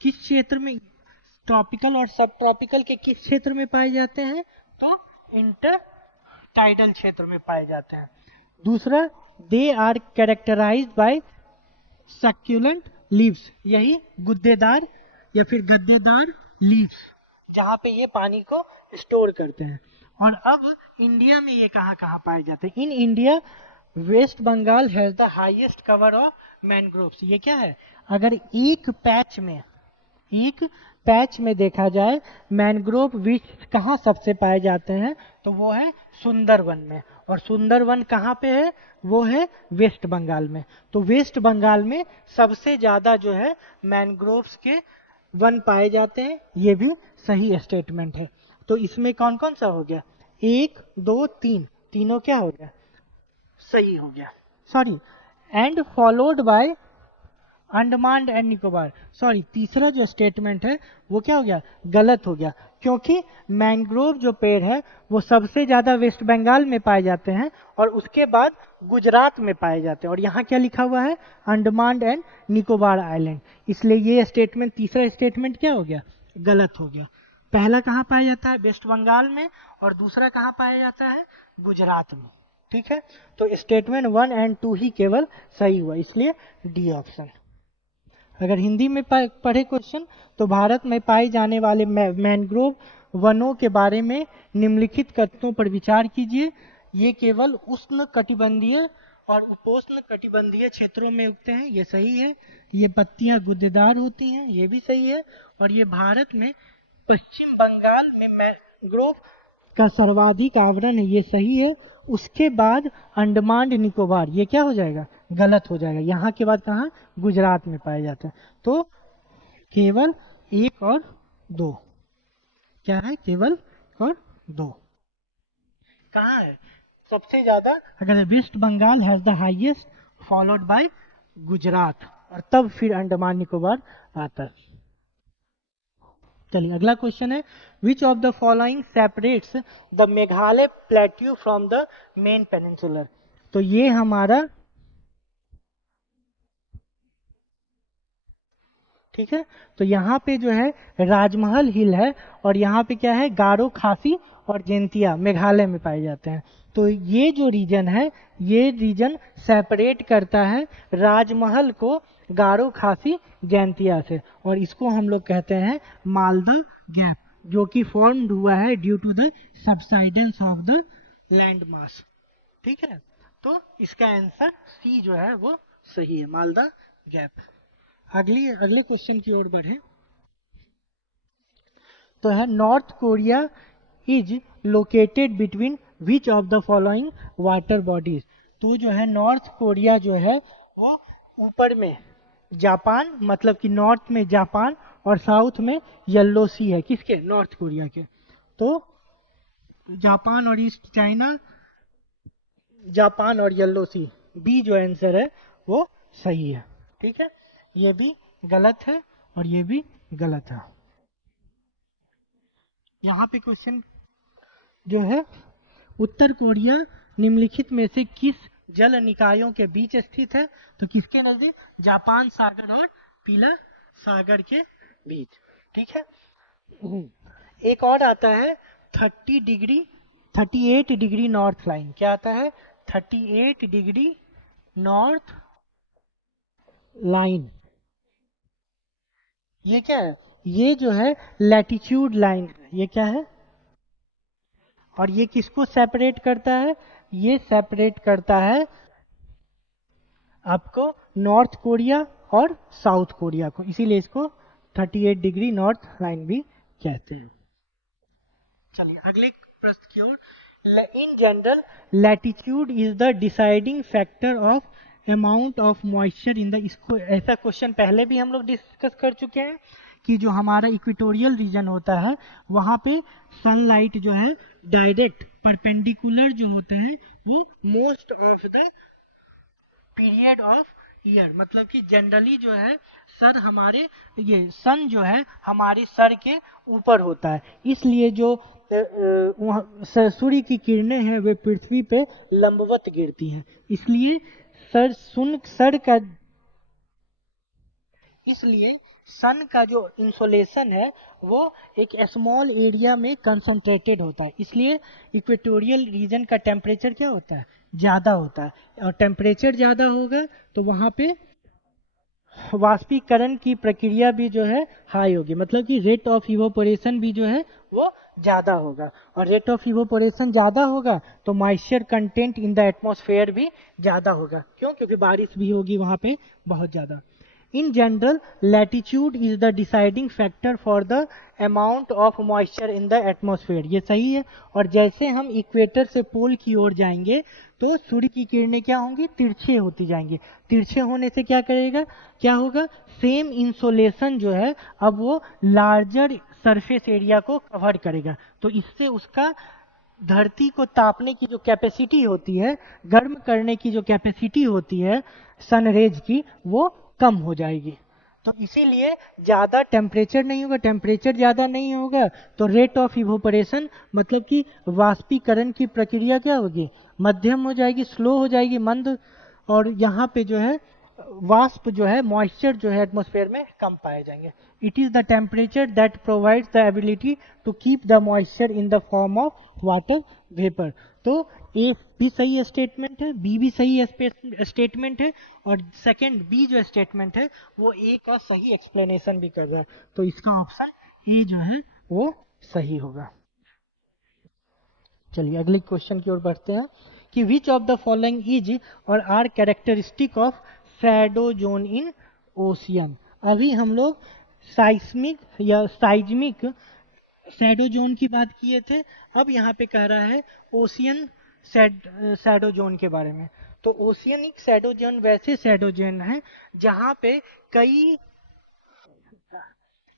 किस क्षेत्र में? ट्रॉपिकल और सब ट्रॉपिकल के किस क्षेत्र में पाए जाते हैं? तो इंटर टाइडल क्षेत्र में पाए जाते हैं। दूसरा, they are characterised by succulent leaves, यही गुद्देदार या फिर गद्देदार लीव्स, जहाँ पे ये पानी को स्टोर करते हैं। और अब इंडिया में ये कहाँ कहाँ पाए जाते हैं? In India west Bengal has the highest cover of mangroves. ये क्या है? अगर एक पैच में देखा जाए मैनग्रोव वृक्ष कहाँ सबसे पाए जाते हैं, तो वो है सुंदरवन में। और सुंदरवन कहाँ पे है? वो है वेस्ट बंगाल में। तो वेस्ट बंगाल में सबसे ज्यादा जो है मैनग्रोव्स के वन पाए जाते हैं। ये भी सही स्टेटमेंट है। तो इसमें कौन कौन सा हो गया? 1 2 3, तीनों क्या हो गया? सही हो गया। Sorry, and followed by Andaman and Nicobar, sorry तीसरा जो स्टेटमेंट है वो क्या हो गया, गलत हो गया, क्योंकि मैंग्रोव जो पेड़ है वो सबसे ज्यादा वेस्ट बंगाल में पाए जाते हैं और उसके बाद गुजरात में पाए जाते हैं, और यहाँ क्या लिखा हुआ है, अंडमान एंड निकोबार आइलैंड, इसलिए ये स्टेटमेंट, तीसरा स्टेटमेंट क्या हो गया, गलत हो गया। पहला कहाँ पाया जाता है, वेस्ट बंगाल में, और दूसरा कहाँ पाया जाता है, गुजरात में। ठीक है, तो स्टेटमेंट 1 एंड 2 ही केवल सही हुआ, इसलिए डी ऑप्शन। अगर हिंदी में पढ़े क्वेश्चन, तो भारत में पाए जाने वाले मैंग्रोव वनों के बारे में निम्नलिखित कथनों पर विचार कीजिए। ये केवल उष्ण कटिबंधीय और उपोष्ण कटिबंधीय क्षेत्रों में उगते हैं, ये सही है। ये पत्तियां गुद्देदार होती हैं, ये भी सही है। और ये भारत में पश्चिम बंगाल में मैंग्रोव का सर्वाधिक आवरण है, ये सही है। उसके बाद अंडमान निकोबार, ये क्या हो जाएगा, गलत हो जाएगा। यहाँ के बाद कहाँ, गुजरात में पाए जाते हैं। तो केवल 1 और 2 क्या है, केवल और 2 कहाँ है सबसे ज्यादा, अगर west Bengal has the highest, followed by Gujarat, और तब फिर अंडमान निकोबार आता है। चलिए अगला क्वेश्चन है, विच of the following separates the Meghalaya plateau from the main peninsular. तो ये हमारा, ठीक है, तो यहाँ पे जो है राजमहल हिल है, और यहाँ पे क्या है, गारो, खासी और जैंतिया मेघालय में पाए जाते हैं। तो ये जो रीजन है, ये रीजन सेपरेट करता है राजमहल को गारो, खासी, जैंतिया से, और इसको हम लोग कहते हैं मालदा गैप, जो कि फॉर्म्ड हुआ है due to the subsidence of the landmass. ठीक है, तो इसका आंसर सी जो है वो सही है, मालदा गैप। अगले क्वेश्चन की ओर बढ़े, तो है north Korea is located between which of the following water bodies. तो जो है नॉर्थ कोरिया जो है वो ऊपर में जापान, मतलब कि नॉर्थ में जापान और साउथ में येलो सी है, किसके, नॉर्थ कोरिया के। तो जापान और ईस्ट चाइना, जापान और येलो सी, बी जो आंसर है वो सही है। ठीक है, ये भी गलत है और ये भी गलत है। यहाँ पे क्वेश्चन जो है, उत्तर कोरिया निम्नलिखित में से किस जल निकायों के बीच स्थित है। तो किसके नजदीक, जापान सागर और पीला सागर के बीच। ठीक है, एक और आता है 38 डिग्री नॉर्थ लाइन। क्या आता है, 38 डिग्री नॉर्थ लाइन। ये क्या है, ये जो है लैटिट्यूड लाइन है। ये क्या है, और ये किसको सेपरेट करता है, ये सेपरेट करता है आपको नॉर्थ कोरिया और साउथ कोरिया को, इसीलिए इसको 38 डिग्री नॉर्थ लाइन भी कहते हैं। चलिए अगले प्रश्न की ओर, in general latitude is the deciding factor of amount of moisture in the, इसको ऐसा क्वेश्चन पहले भी हम लोग डिस्कस कर चुके हैं कि जो हमारा इक्वेटोरियल रीजन होता है वहाँ पे सनलाइट जो है डायरेक्ट परपेंडिकुलर जो होते हैं वो most of the period of year, मतलब कि जनरली जो है सर हमारे, ये सन जो है हमारी सर के ऊपर होता है, इसलिए जो सूर्य की किरणें हैं वे पृथ्वी पे लंबवत गिरती हैं, इसलिए इसलिए सन का जो इंसोलेशन है वो एक स्मॉल एरिया में कंसंट्रेटेड होता है, इसलिए इक्वेटोरियल रीजन का टेम्परेचर क्या होता है, ज़्यादा होता है, और टेम्परेचर ज़्यादा होगा तो वहाँ पे वाष्पीकरण की प्रक्रिया भी जो है हाई होगी, मतलब कि रेट ऑफ इवोपोरेशन भी जो है वो ज़्यादा होगा, और रेट ऑफ इवोपोरेशन ज़्यादा होगा तो moisture content in the atmosphere भी ज़्यादा होगा। क्यों, क्योंकि बारिश भी होगी वहाँ पे बहुत ज़्यादा। In general, latitude is the deciding factor for the amount of moisture in the atmosphere. ये सही है, और जैसे हम इक्वेटर से पोल की ओर जाएंगे तो सूर्य की किरणें क्या होंगी, तिरछे होती जाएंगी, तिरछे होने से क्या करेगा, क्या होगा, सेम इंसोलेशन जो है अब वो लार्जर सरफेस एरिया को कवर करेगा, तो इससे उसका धरती को तापने की जो कैपेसिटी होती है, गर्म करने की जो कैपेसिटी होती है सन रेज की, वो कम हो जाएगी। तो इसीलिए ज़्यादा टेम्परेचर नहीं होगा, टेम्परेचर ज़्यादा नहीं होगा तो रेट ऑफ इवोपरेशन मतलब कि वाष्पीकरण की प्रक्रिया क्या होगी, मध्यम हो जाएगी, स्लो हो जाएगी, मंद। और यहाँ पे जो है वाष्प जो है, मॉइस्चर जो है एटमॉस्फेयर में कम पाए जाएंगे। It is the temperature that provides the ability to keep the moisture in the form of water vapour. तो ए भी सही स्टेटमेंट है, बी भी सही स्टेटमेंट है, और सेकंड बी जो स्टेटमेंट है वो ए का सही एक्सप्लेनेशन भी कर रहा है। तो इसका ऑप्शन ए जो है वो सही होगा। चलिए अगले क्वेश्चन की ओर बढ़ते हैं कि which of the following is or are characteristic of shadow zone in ocean. अभी हम लोग साइस्मिक या साइज्मिक शैडो जोन की बात किए थे, अब यहाँ पे कह रहा है ओशियन शैडो जोन के बारे में। तो ओशियनिक शैडो जोन वैसे शैडो जोन है जहाँ पे कई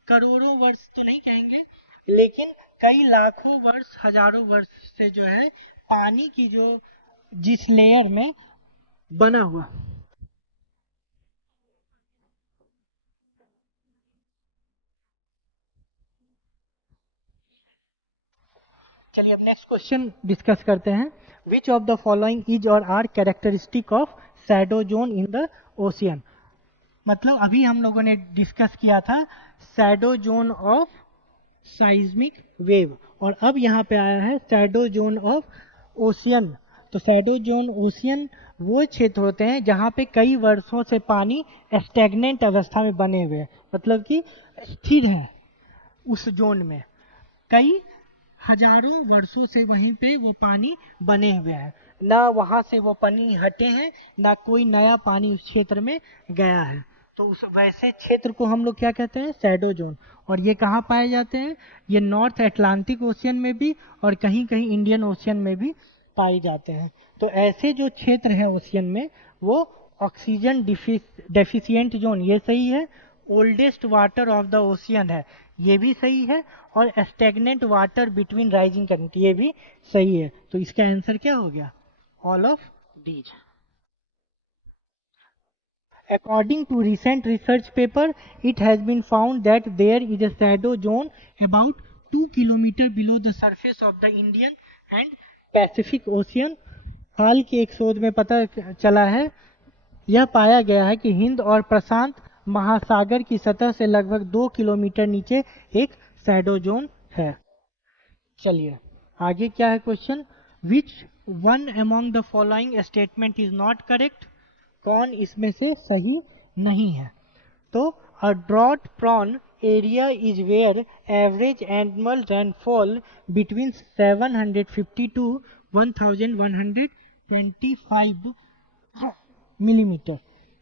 करोड़ों वर्ष तो नहीं कहेंगे, लेकिन कई लाखों वर्ष, हजारों वर्ष से जो है पानी की जो जिस लेयर में बना हुआ। चलिए अब नेक्स्ट क्वेश्चन डिस्कस करते हैं। Which of the following is or are characteristic of shadow zone in the ocean. मतलब अभी हम लोगों ने डिस्कस किया था shadow zone of seismic wave, और अब यहाँ पे आया है शैडो जोन ऑफ ओशियन। तो शैडो जोन ओशियन वो क्षेत्र होते हैं जहाँ पे कई वर्षों से पानी स्टैग्नेंट अवस्था में बने हुए हैं, मतलब कि स्थिर है उस जोन में, कई हजारों वर्षों से वहीं पे वो पानी बने हुए हैं, ना वहाँ से वो पानी हटे हैं, ना कोई नया पानी उस क्षेत्र में गया है। तो उस वैसे क्षेत्र को हम लोग क्या कहते हैं, शैडो जोन। और ये कहाँ पाए जाते हैं, ये नॉर्थ अटलांटिक ओशियन में भी और कहीं कहीं इंडियन ओशियन में भी पाए जाते हैं। तो ऐसे जो क्षेत्र हैं ओशियन में वो ऑक्सीजन डेफिशिएंट जोन, ये सही है। Oldest water of the ocean है, ये भी सही है। और stagnant water between rising current, ये भी सही है। तो इसका आंसर क्या हो गया, all of these. According to recent research paper, it has been found that there is a shadow zone about 2 kilometers below the surface of the Indian and Pacific Ocean. हाल के एक शोध में पता चला है, यह पाया गया है कि हिंद और प्रशांत महासागर की सतह से लगभग 2 किलोमीटर नीचे एक शैडो जोन है। चलिए आगे क्या है question, which one among the following statement is not correct. कौन इसमें से सही नहीं है। तो a drought prone area is where average annual rainfall between 750 to 1125 millimetre,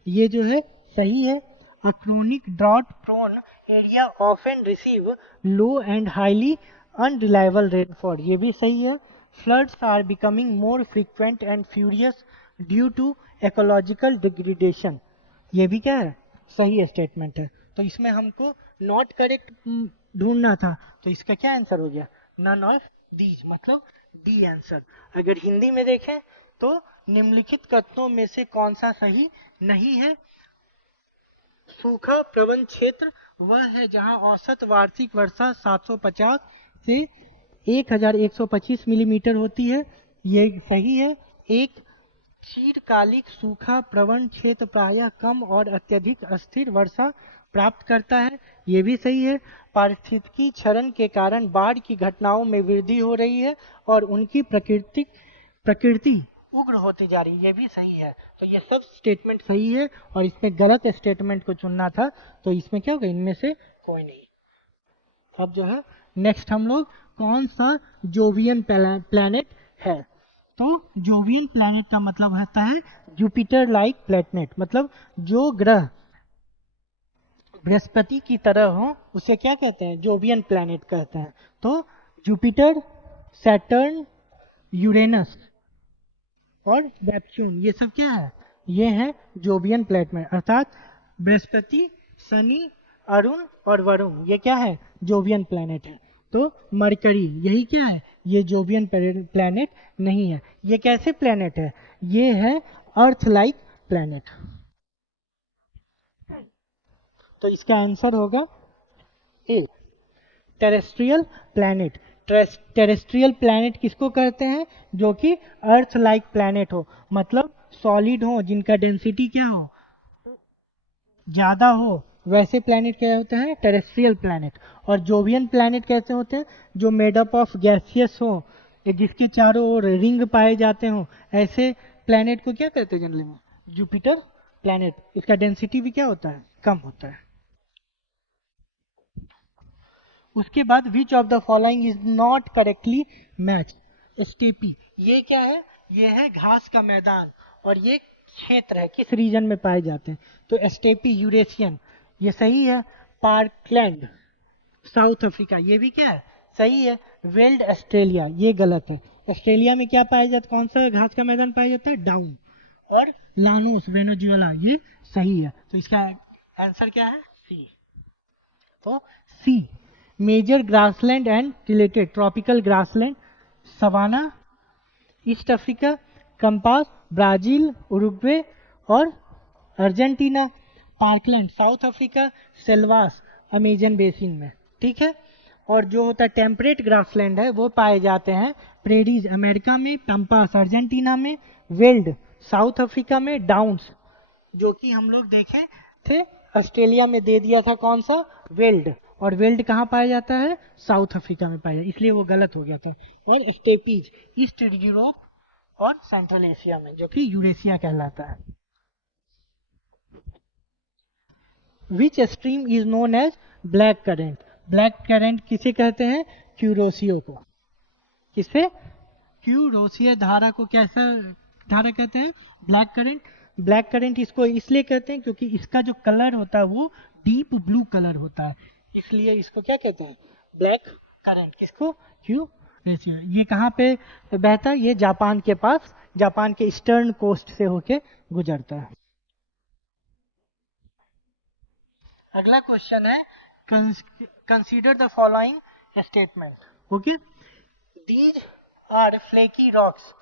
ये जो है सही है। A chronic drought prone area often receive low and highly unreliable rainfall, ये भी सही है। Floods are becoming more frequent and furious due to ecological degradation, ये भी क्या है, सही स्टेटमेंट है। तो इसमें हमको नॉट करेक्ट ढूंढना था, तो इसका क्या आंसर हो गया, नन ऑफ दीज, मतलब डी आंसर। अगर हिंदी में देखें तो निम्नलिखित कथनों में से कौन सा सही नहीं है। सूखा प्रवण क्षेत्र वह है जहां औसत वार्षिक वर्षा 750 से 1125 मिलीमीटर होती है, ये सही है। एक शीतकालिक सूखा प्रवण क्षेत्र प्रायः कम और अत्यधिक अस्थिर वर्षा प्राप्त करता है, ये भी सही है। पारिस्थितिकी क्षरण के कारण बाढ़ की घटनाओं में वृद्धि हो रही है और उनकी प्रकृति उग्र होती जा रही है, ये भी सही है। तो ये सब स्टेटमेंट सही है और इसमें गलत स्टेटमेंट को चुनना था, तो इसमें क्या होगा, इनमें से कोई नहीं। अब जो है नेक्स्ट हम लोग कौन सा जोवियन प्लैनेट है। तो जोवियन प्लैनेट का मतलब होता है जुपिटर लाइक प्लैनेट, मतलब जो ग्रह बृहस्पति की तरह हो उसे क्या कहते हैं, जोवियन प्लैनेट कहते हैं। तो जुपिटर, सैटर्न, यूरेनस और नेपच्यून, ये सब क्या है, ये है जोवियन प्लैनेट, अर्थात बृहस्पति, शनि, अरुण और वरुण, ये क्या है, जोवियन प्लैनेट है। तो मरकरी यही क्या है, ये जोवियन प्लैनेट नहीं है। ये कैसे प्लैनेट है, ये है अर्थ लाइक प्लैनेट। तो इसका आंसर होगा ए, टेरेस्ट्रियल प्लैनेट। टेरेस्ट्रियल प्लैनेट किसको कहते हैं? जो कि अर्थ लाइक प्लैनेट हो, मतलब सॉलिड हो, जिनका डेंसिटी क्या हो, ज्यादा हो, वैसे प्लैनेट क्या होते हैं? Terrestrial planet. और जोवियन प्लैनेट कैसे होते हैं? जो मेड अप ऑफ गैसियस हो, जिसके चारों ओर रिंग पाए जाते हो, ऐसे प्लैनेट को क्या कहते हैं जनरली में? Jupiter planet. इसका डेंसिटी भी क्या होता है? कम होता है। उसके बाद विच of the following is not correctly match? Steppe, ये क्या है? ये है घास का मैदान, और ये क्षेत्र है, किस रीजन में पाए जाते हैं? तो स्टेपी यूरेशियन, ये सही है। पार्कलैंड साउथ अफ्रीका, ये भी क्या है? सही है। वेल्ड ऑस्ट्रेलिया, ये गलत है। ऑस्ट्रेलिया में क्या पाया जाता है? कौन सा घास का मैदान पाया जाता है? डाउन। और लानोस वेनेजुएला, ये सही है। तो इसका आंसर क्या है? सी। तो C, major grassland and related tropical grassland, savanna, East Africa, campos, Brazil, Uruguay और Argentina. Parkland South Africa, selvas Amazon basin में, ठीक है। और जो होता है टेम्परेट ग्रासलैंड है, वो पाए जाते हैं प्रेरीज अमेरिका में, पंपास अर्जेंटीना में, वेल्ड साउथ अफ्रीका में, डाउन्स जो कि हम लोग देखे थे ऑस्ट्रेलिया में दे दिया था, कौन सा? वेल्ड। और वेल्ड कहाँ पाया जाता है? साउथ अफ्रीका में पाया जाता है, इसलिए वो गलत हो गया था। और स्टेपीज ईस्ट यूरोप और सेंट्रल एशिया में, जो कि यूरेशिया कहलाता है। Which stream is known as black current? Black current किसे कहते हैं? क्यूरोसियो को। किसे? क्यूरोसिया धारा को कैसा धारा कहते हैं? Black current. ब्लैक करेंट इसको इसलिए कहते हैं क्योंकि इसका जो कलर होता है वो डीप ब्लू कलर होता है, इसलिए इसको क्या कहते हैं? Black currant. किसको? क्यूरोसिया। ये कहाँ पे बहता है? ये जापान के पास, जापान के ईस्टर्न कोस्ट से होके गुजरता है। अगला क्वेश्चन है, consider the following statement. Okay, these are flaky rocks,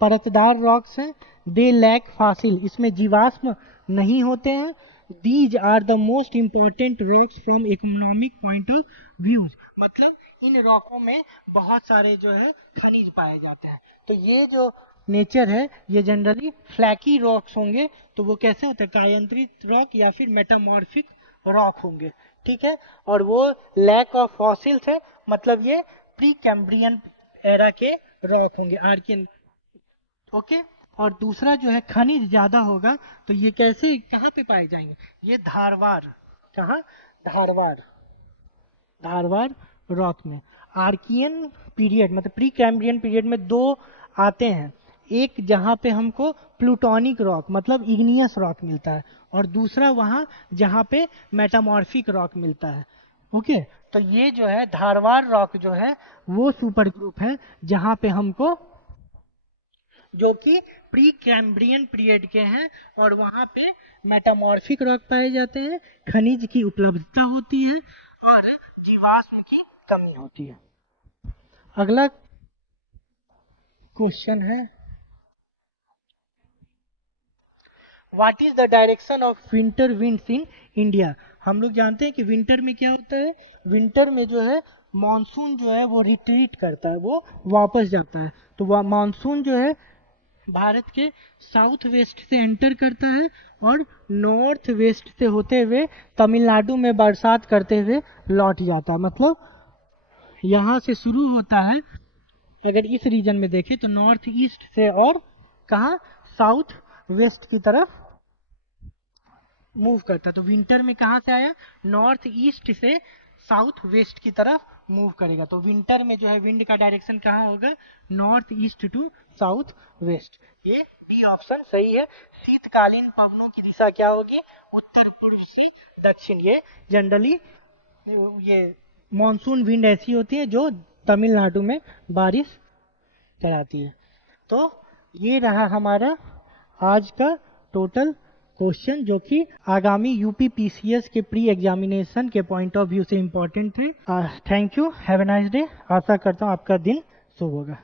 परतदार रॉक्स हैं। दे लैक फासिल, इसमें जीवाश्म नहीं होते हैं। These are the most important rocks from economic point of views, मतलब इन रॉकों में बहुत सारे जो है खनिज पाए जाते हैं। तो ये जो नेचर है, ये जनरली फ्लैकी रॉक्स होंगे। तो वो कैसे होते हैं? कायांतरित रॉक या फिर मेटामॉर्फिक रॉक होंगे, ठीक है। और वो लैक ऑफ फॉसिल्स है, मतलब ये प्री कैम्ब्रियन एरा के रॉक होंगे, आर्कियन। ओके। और दूसरा जो है खनिज ज्यादा होगा, तो ये कैसे कहाँ पे पाए जाएंगे? ये धारवाड़, कहाँ? धारवाड़, धारवाड़ रॉक में। आर्कियन पीरियड मतलब प्री कैम्ब्रियन पीरियड में दो आते हैं, एक जहाँ पे हमको प्लूटोनिक रॉक मतलब इग्नियस रॉक मिलता है, और दूसरा वहाँ जहाँ पे मेटामॉर्फिक रॉक मिलता है। ओके, तो ये जो है धारवाड़ रॉक जो है वो सुपर ग्रुप है जहाँ पे हमको, जो कि प्री कैम्ब्रियन पीरियड के हैं, और वहाँ पे मेटामॉर्फिक रॉक पाए जाते हैं, खनिज की उपलब्धता होती है और जीवाश्म की कमी होती है। अगला क्वेश्चन है, what is the direction of winter winds in India? हम लोग जानते हैं कि विंटर में क्या होता है? विंटर में जो है मानसून जो है वो रिट्रीट करता है, वो वापस जाता है। तो वह मानसून जो है भारत के साउथ वेस्ट से एंटर करता है और नॉर्थ वेस्ट से होते हुए तमिलनाडु में बरसात करते हुए लौट जाता है। मतलब यहाँ से शुरू होता है, अगर इस रीजन में देखें तो नॉर्थ ईस्ट से, और कहाँ? साउथ वेस्ट की तरफ मूव करता है। तो विंटर में कहाँ से आया? नॉर्थ ईस्ट से साउथ वेस्ट की तरफ मूव करेगा। तो विंटर में जो है विंड का डायरेक्शन कहाँ होगा? North east to south west. ये बी ऑप्शन सही है। शीतकालीन पवनों की दिशा क्या होगी? उत्तर पूर्व से दक्षिण। ये जनरली ये मॉनसून विंड ऐसी होती है जो तमिलनाडु में बारिश कराती है। तो ये रहा हमारा आज का टोटल क्वेश्चन, जो कि आगामी यूपी पीसीएस के प्री एग्जामिनेशन के पॉइंट ऑफ व्यू से इम्पोर्टेंट थे। Thank you, have a nice day. आशा करता हूँ आपका दिन शुभ होगा।